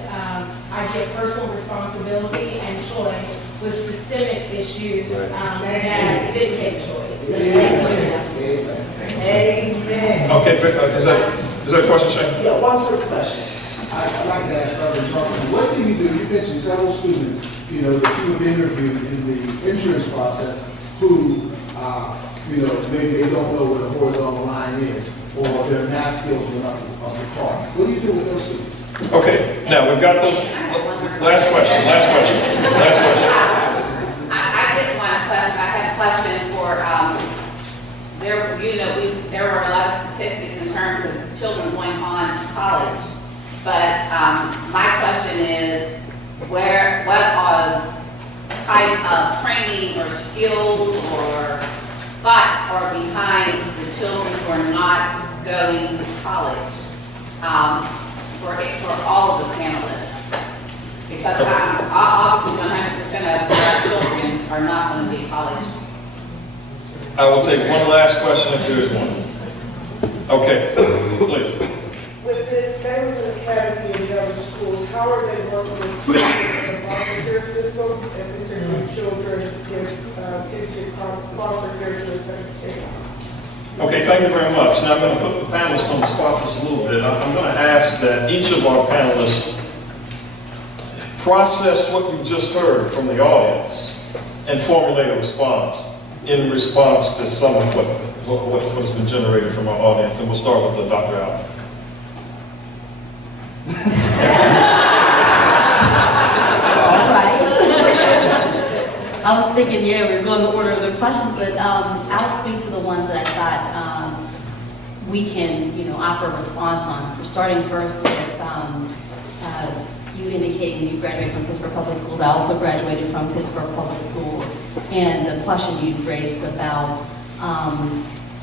idea of personal responsibility and choice with systemic issues that dictate choice. Amen. Okay, is that a question, Shane? Yeah, one quick question. I'd like to ask Reverend Thompson, what do? You mentioned several students, that you have interviewed in the insurance process who, maybe they don't know what a horizontal line is, or their math skills are up to par. What do you do with those students? Okay, now we've got this. Last question. I did want to question. I had a question for there were a lot of statistics in terms of children going on to college, but my question is, what type of training or skills or thoughts are behind the children who are not going to college for all of the panelists? Because obviously 100% of our children are not going to be college. I will take one last question if there is one. Okay, please. With the Members Academy and other schools, how are they working with the foster care system and particularly children if kids get foster care system? Okay, thank you very much. Now I'm going to put the panelists on the spot just a little bit. I'm going to ask that each of our panelists process what you just heard from the audience and formulate a response in response to some of what's been generated from our audience. And we'll start with Dr. Allen. All right. I was thinking, we were going to order the questions, but I'll speak to the ones that I thought we can, offer a response on. We're starting first with you indicating you graduated from Pittsburgh Public Schools. I also graduated from Pittsburgh Public Schools. And the question you raised about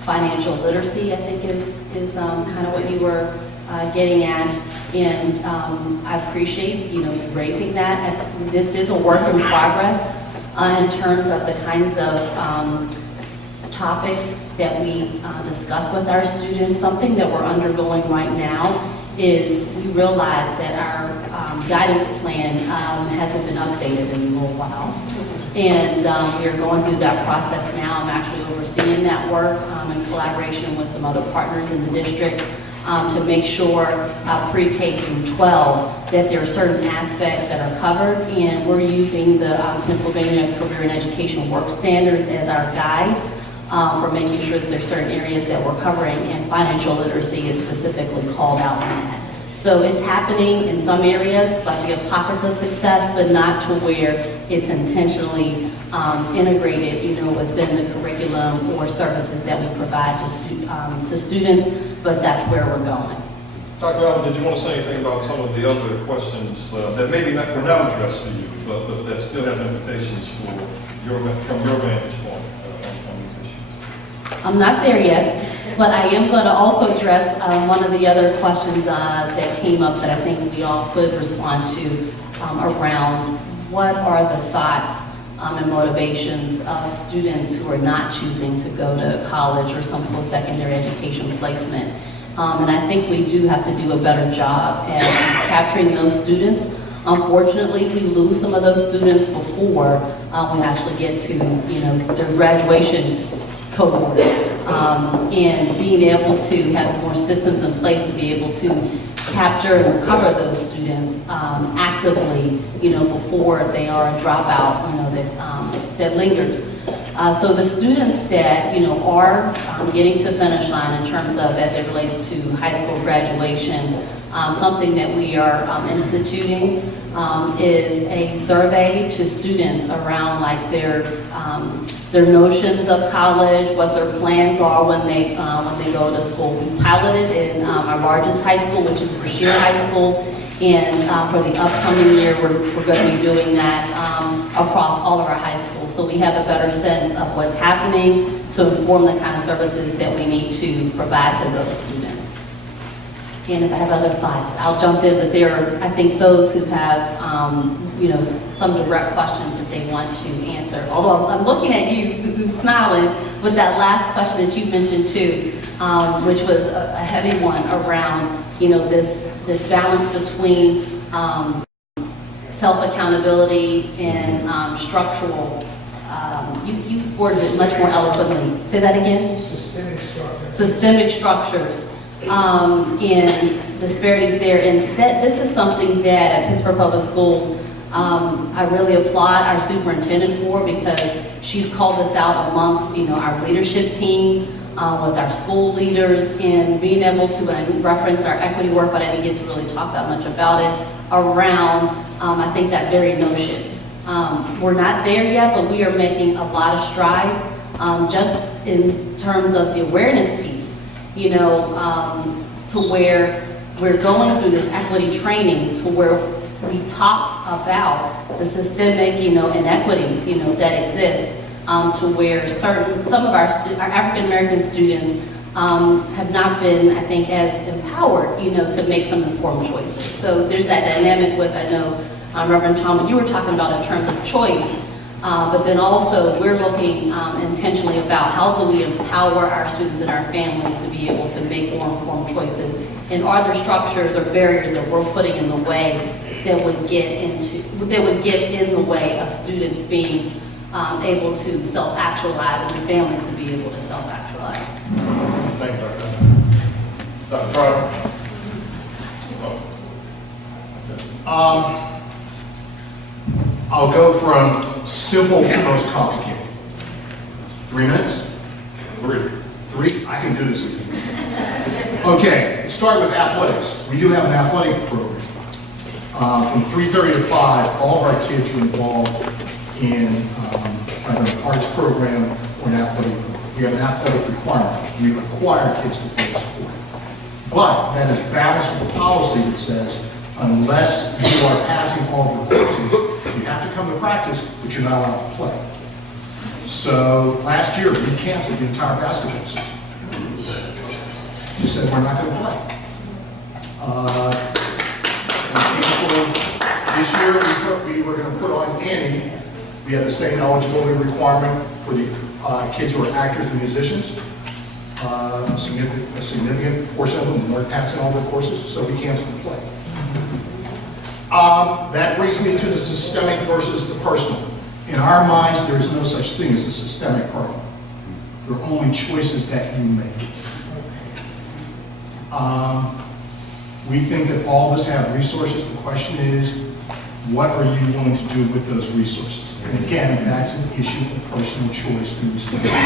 financial literacy, I think is kind of what you were getting at. And I appreciate, you raising that. This is a work in progress in terms of the kinds of topics that we discuss with our students. Something that we're undergoing right now is we realize that our guidance plan hasn't been updated in a little while. And we are going through that process now. I'm actually overseeing that work in collaboration with some other partners in the district to make sure pre-K through 12 that there are certain aspects that are covered. And we're using the Pennsylvania Career and Education Work Standards as our guide for making sure that there's certain areas that we're covering, and financial literacy is specifically called out in that. So it's happening in some areas, like we have pockets of success, but not to where it's intentionally integrated, within the curriculum or services that we provide to students, but that's where we're going. Dr. Allen, did you want to say anything about some of the other questions that maybe were not addressed to you, but that still have implications from your vantage point on these issues? I'm not there yet, but I am going to also address one of the other questions that came up that I think we all could respond to around what are the thoughts and motivations of students who are not choosing to go to college or some post-secondary education placement. And I think we do have to do a better job at capturing those students. Unfortunately, we lose some of those students before we actually get to, their graduation cohort. And being able to have more systems in place to be able to capture and recover those students actively, before they are a dropout, that lingers. So the students that, are getting to finish line in terms of as it relates to high school graduation, something that we are instituting is a survey to students around like their their notions of college, what their plans are when they go to school. We piloted in our largest high school, which is Brashear High School, and for the upcoming year, we're going to be doing that across all of our high schools. So we have a better sense of what's happening to inform the kind of services that we need to provide to those students. And if I have other thoughts, I'll jump in, but there are, I think, those who have, some direct questions that they want to answer. Although I'm looking at you, smiling, with that last question that you mentioned too, which was a heavy one around, this balance between self-accountability and structural. You worded it much more eloquently. Say that again? Systemic structure. Systemic structures. And disparities there, and this is something that at Pittsburgh Public Schools, I really applaud our superintendent for, because she's called this out amongst our leadership team, with our school leaders, and being able to, I referenced our equity work, but I didn't get to really talk that much about it, around I think that very notion. We're not there yet, but we are making a lot of strides, just in terms of the awareness piece. To where we're going through this equity training, to where we talked about the systemic, inequities, that exist, to where some of our African American students have not been, I think, as empowered, to make some informed choices. So there's that dynamic with, I know, Reverend Tom, you were talking about in terms of choice. But then also we're looking intentionally about how do we empower our students and our families to be able to make more informed choices, and are there structures or barriers that we're putting in the way that would get in the way of students being able to self-actualize, and their families to be able to self-actualize. Thank you, Dr. Trotter. I'll go from simple to most complicated. 3 minutes? 3? I can do this. Okay, let's start with athletics. We do have an athletic program. From 3:30 to 5, all of our kids are involved in either an arts program or an athletic program. We have an athletic requirement. We require kids to play sport. But that is balanced with a policy that says, unless you are passing all the courses, you have to come to practice, but you're not allowed to play. So last year, we canceled the entire basketball season. We said we're not going to play. This year, we were going to put on Annie. We had the same eligibility requirement for the kids who are actors and musicians. A significant portion of them weren't passing all their courses, so we canceled the play. That brings me to the systemic versus the personal. In our minds, there is no such thing as a systemic problem. There are only choices that you make. We think that all of us have resources. The question is, what are you willing to do with those resources? And again, that's an issue of personal choice and responsibility.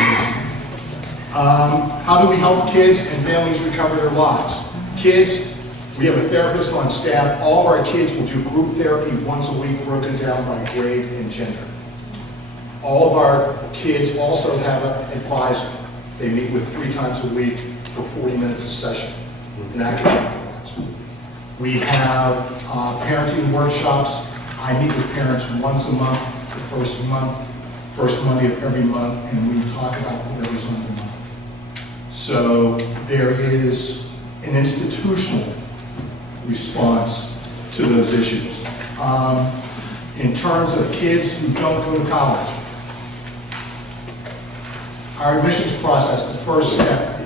How do we help kids and families recover their lives? Kids, we have a therapist on staff. All of our kids will do group therapy once a week, broken down by grade and gender. All of our kids also have an advisor. They meet with 3 times a week for 40 minutes a session. An academic advisor. We have parenting workshops. I meet with parents once a month, the first Monday of every month, and we talk about whatever's on their mind. So there is an institutional response to those issues. In terms of kids who don't go to college, our admissions process, the first step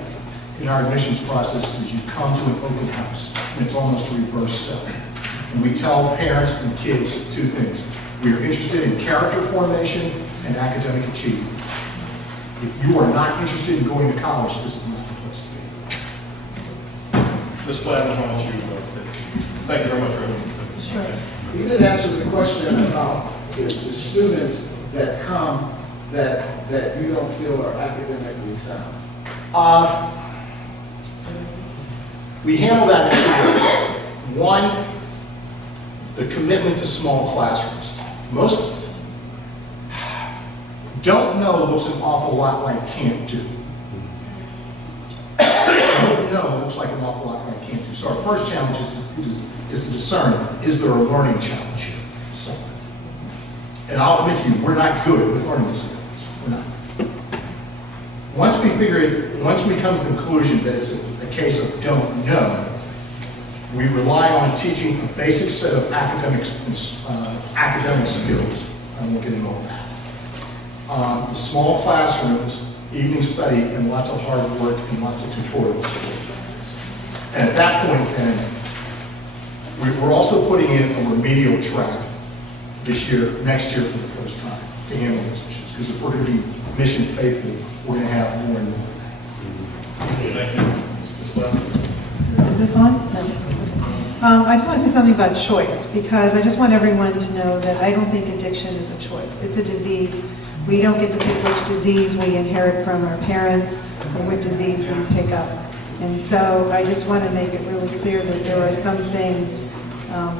in our admissions process is you come to an open house, and it's almost a reverse step. And we tell parents and kids 2 things. We are interested in character formation and academic achievement. If you are not interested in going to college, this is not the place to be. Ms. Plavan, why don't you thank you very much, Reverend. Sure. You didn't answer the question about the students that come that you don't feel are academically sound. We handle that in 2 ways. One, the commitment to small classrooms. Most Don't know looks an awful lot like can't do. Don't know looks like an awful lot like can't do. So our first challenge is to discern, is there a learning challenge here? So, and I'll admit to you, we're not good with learning disabilities. We're not. Once we come to the conclusion that it's a case of don't know, we rely on teaching a basic set of academic skills. I won't get into all that. Small classrooms, evening study, and lots of hard work and lots of tutorials. And at that point then, we're also putting in a remedial track next year for the first time to handle those issues. Because if we're going to be mission faithful, we're going to have more and more. Is this on? No. I just want to say something about choice, because I just want everyone to know that I don't think addiction is a choice. It's a disease. We don't get to pick which disease we inherit from our parents or which disease we pick up. And so I just want to make it really clear that there are some things,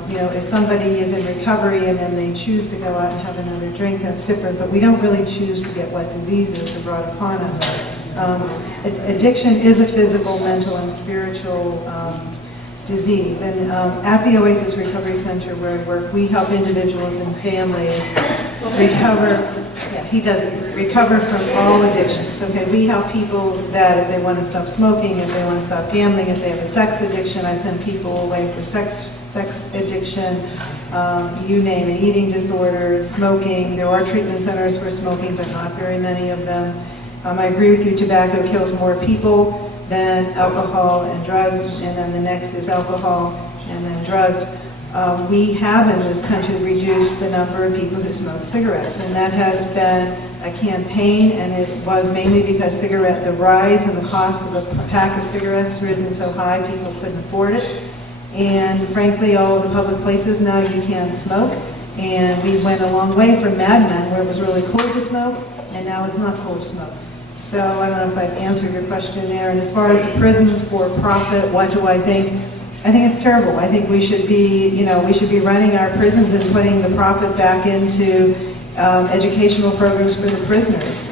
if somebody is in recovery and then they choose to go out and have another drink, that's different, but we don't really choose to get what diseases are brought upon us. Addiction is a physical, mental, and spiritual disease. And at the Oasis Recovery Center where I work, we help individuals and families recover from all addictions. Okay, we help people that if they want to stop smoking, if they want to stop gambling, if they have a sex addiction, I send people away for sex addiction, you name it, eating disorders, smoking. There are treatment centers for smoking, but not very many of them. I agree with you, tobacco kills more people than alcohol and drugs, and then the next is alcohol and then drugs. We have in this country reduced the number of people who smoke cigarettes, and that has been a campaign, and it was mainly because the rise in the cost of a pack of cigarettes risen so high people couldn't afford it. And frankly, all of the public places now you can't smoke, and we went a long way from Mad Men where it was really cool to smoke, and now it's not cool to smoke. So I don't know if I've answered your question there. And as far as the prisons for profit, what do I think? I think it's terrible. I think we should be running our prisons and putting the profit back into educational programs for the prisoners.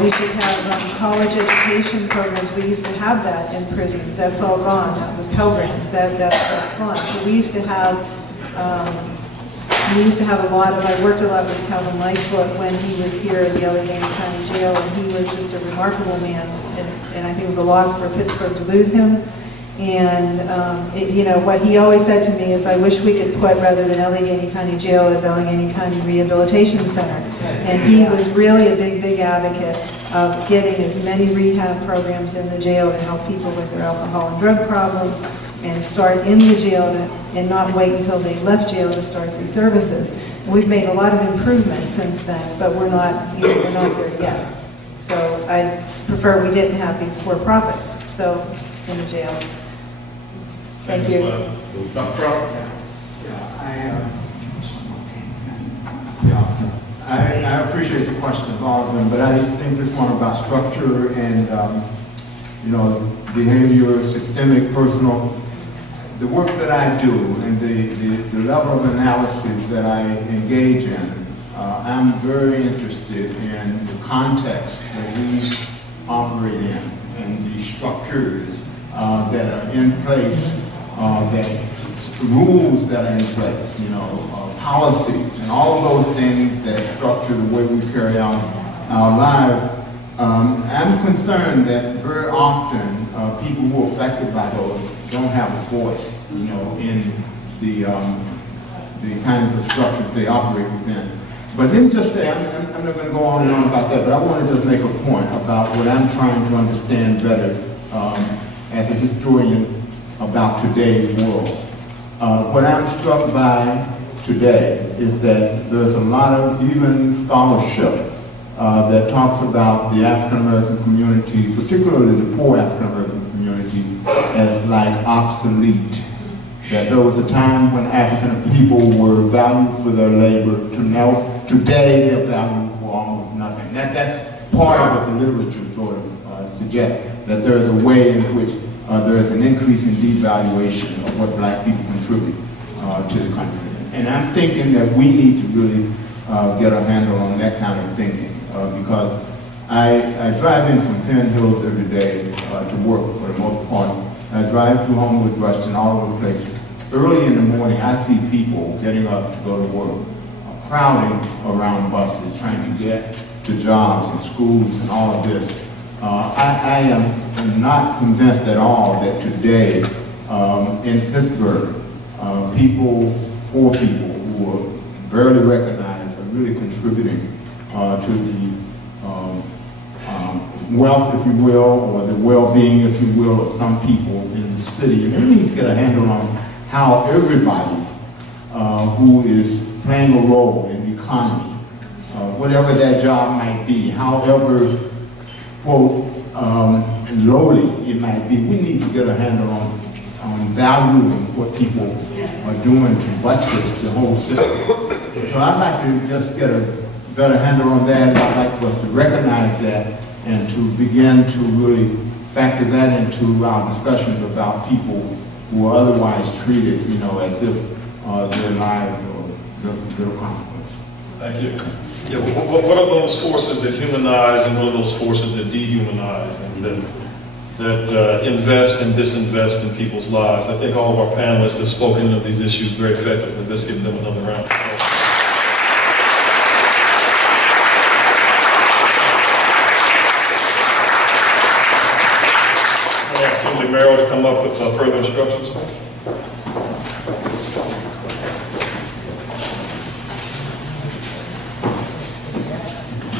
We should have college education programs. We used to have that in prisons. That's all gone. The Pell Grants, that's gone. So we used to have I worked a lot with Calvin Lightfoot when he was here at the Allegheny County Jail, and he was just a remarkable man, and I think it was a loss for Pittsburgh to lose him. And what he always said to me is, I wish we could put, rather than Allegheny County Jail, as Allegheny County Rehabilitation Center. And he was really a big advocate of getting as many rehab programs in the jail to help people with their alcohol and drug problems, and start in the jail and not wait until they left jail to start these services. And we've made a lot of improvements since then, but we're not there yet. So I prefer we didn't have these for-profits in the jails. Thank you. Dr. Trotter? I appreciate the questions, all of them, but I think this one about structure and behavior, systemic, personal. The work that I do and the level of analysis that I engage in, I'm very interested in the context that we operate in and the structures that are in place, that rules that are in place, policies and all of those things that structure the way we carry out our lives. I'm concerned that very often people who are affected by those don't have a voice, in the kinds of structures they operate within. But let me just say, I'm not going to go on and on about that, but I want to just make a point about what I'm trying to understand better as a historian about today's world. What I'm struck by today is that there's a lot of even scholarship that talks about the African American community, particularly the poor African American community, as like obsolete. That there was a time when African people were valued for their labor. Today they're valued for almost nothing. That's part of what the literature sort of suggests, that there is a way in which there is an increase in devaluation of what black people contribute to the country. And I'm thinking that we need to really get a handle on that kind of thinking, because I drive in from Penn Hills every day to work for the most part. I drive through Homewood, Rushton, all over the place. Early in the morning, I see people getting up to go to work, crowding around buses, trying to get to jobs and schools and all of this. I am not convinced at all that today in Pittsburgh, poor people who are barely recognized, are really contributing to the wealth, if you will, or the well-being, if you will, of some people in the city. And we need to get a handle on how everybody who is playing a role in the economy, whatever that job might be, however, quote, lowly it might be, we need to get a handle on valuing what people are doing to buttress the whole system. So I'd like to just get a better handle on that. I'd like for us to recognize that and to begin to really factor that into our discussions about people who are otherwise treated, as if their lives are little consequence. Thank you. Yeah, what are those forces that humanize and what are those forces that dehumanize and that invest and disinvest in people's lives? I think all of our panelists have spoken of these issues very effectively. Let's give them another round. I'll ask Kimberly Merrill to come up with further instructions.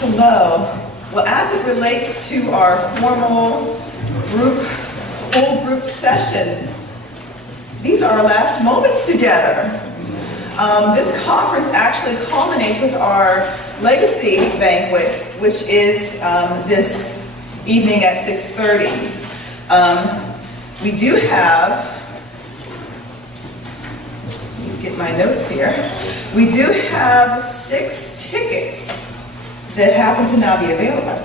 Hello. Well, as it relates to our formal full group sessions, these are our last moments together. This conference actually culminates with our legacy banquet, which is this evening at 6:30. We do have, let me get my notes here. We do have 6 tickets that happen to now be available.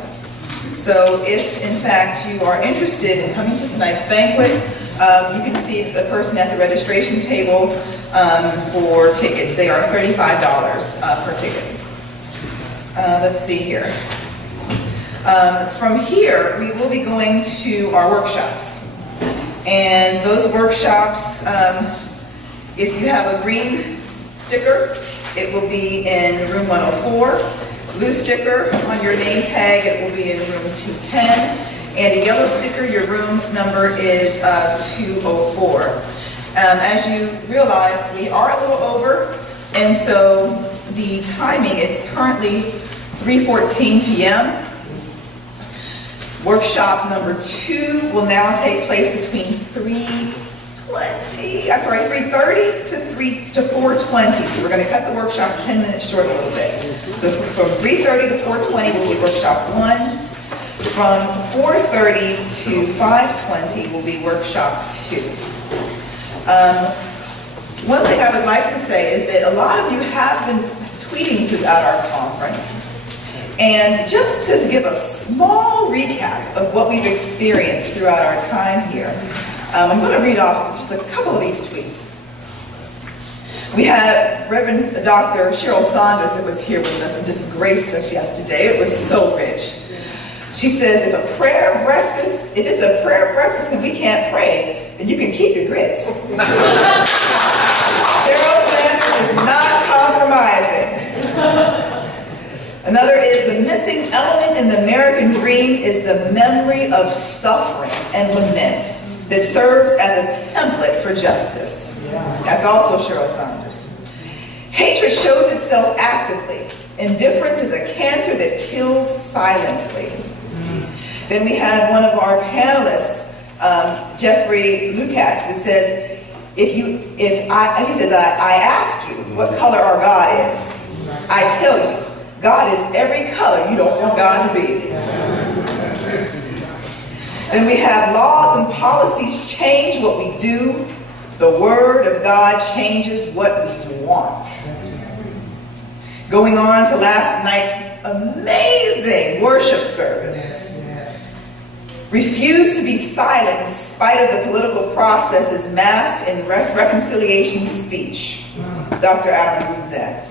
So if, in fact, you are interested in coming to tonight's banquet, you can see the person at the registration table for tickets. They are $35 per ticket. Let's see here. From here, we will be going to our workshops. And those workshops, if you have a green sticker, it will be in room 104. Blue sticker on your name tag, it will be in room 210. And a yellow sticker, your room number is 204. As you realize, we are a little over, and so the timing, it's currently 3:14 p.m. Workshop number 2 will now take place between 3:30 to 4:20. So we're going to cut the workshops 10 minutes short a little bit. So from 3:30 to 4:20 will be workshop 1. From 4:30 to 5:20 will be workshop 2. One thing I would like to say is that a lot of you have been tweeting throughout our conference. And just to give a small recap of what we've experienced throughout our time here, I'm going to read off just a couple of these tweets. We had Reverend Dr. Cheryl Saunders that was here with us and just graced us yesterday. It was so rich. She says, if it's a prayer breakfast and we can't pray, then you can keep your grits. Cheryl Sanders is not compromising. Another is the missing element in the American dream is the memory of suffering and lament that serves as a template for justice. That's also Cheryl Saunders. Hatred shows itself actively. Indifference is a cancer that kills silently. Then we had one of our panelists, Jeffrey Lucas, that says, I ask you what color our God is. I tell you, God is every color you don't want God to be. Then we have laws and policies change what we do. The Word of God changes what we want. Going on to last night's amazing worship service. Refuse to be silent in spite of the political processes masked in reconciliation speech. Dr. Alan Bouzet.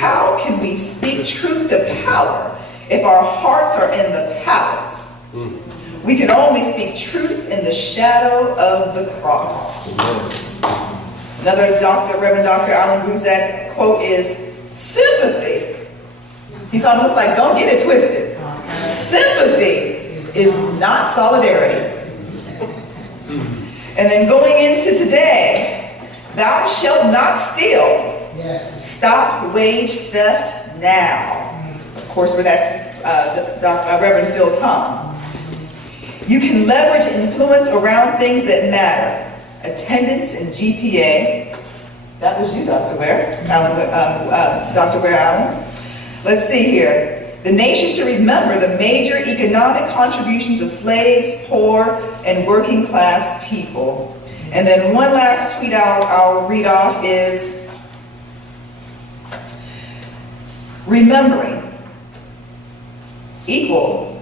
How can we speak truth to power if our hearts are in the palace? We can only speak truth in the shadow of the cross. Another Reverend Dr. Alan Buzak quote is, sympathy. He's almost like, don't get it twisted. Sympathy is not solidarity. And then going into today, thou shalt not steal. Stop wage theft now. Of course, where that's Reverend Phil Tom. You can leverage influence around things that matter. Attendance and GPA. That was you, Dr. Ware. Dr. Ware Allen. Let's see here. The nation should remember the major economic contributions of slaves, poor, and working class people. And then one last tweet I'll read off is, remembering equals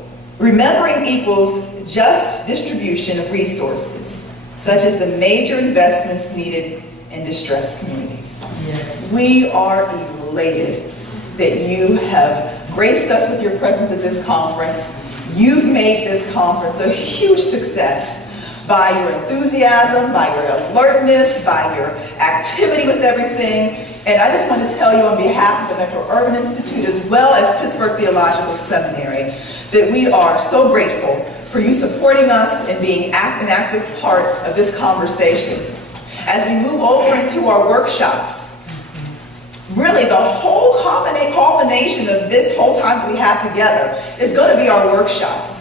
just distribution of resources, such as the major investments needed in distressed communities. We are elated that you have graced us with your presence at this conference. You've made this conference a huge success by your enthusiasm, by your alertness, by your activity with everything. And I just want to tell you on behalf of the Metro Urban Institute as well as Pittsburgh Theological Seminary that we are so grateful for you supporting us and being an active part of this conversation. As we move over into our workshops, really the whole combination of this whole time that we have together is going to be our workshops.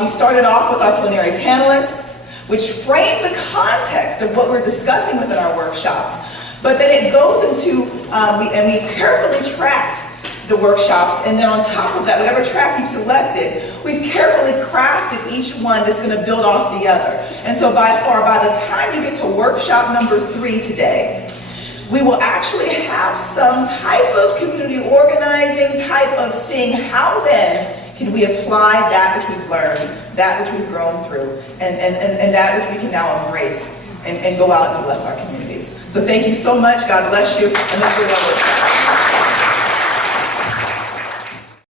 We started off with our plenary panelists, which frame the context of what we're discussing within our workshops. But then it goes into, and we've carefully tracked the workshops, and then on top of that, whatever track you've selected, we've carefully crafted each one that's going to build off the other. And so by the time you get to workshop number 3 today, we will actually have some type of community organizing, type of seeing how then can we apply that which we've learned, that which we've grown through, and that which we can now embrace and go out and bless our communities. So thank you so much. God bless you. And let's do our work.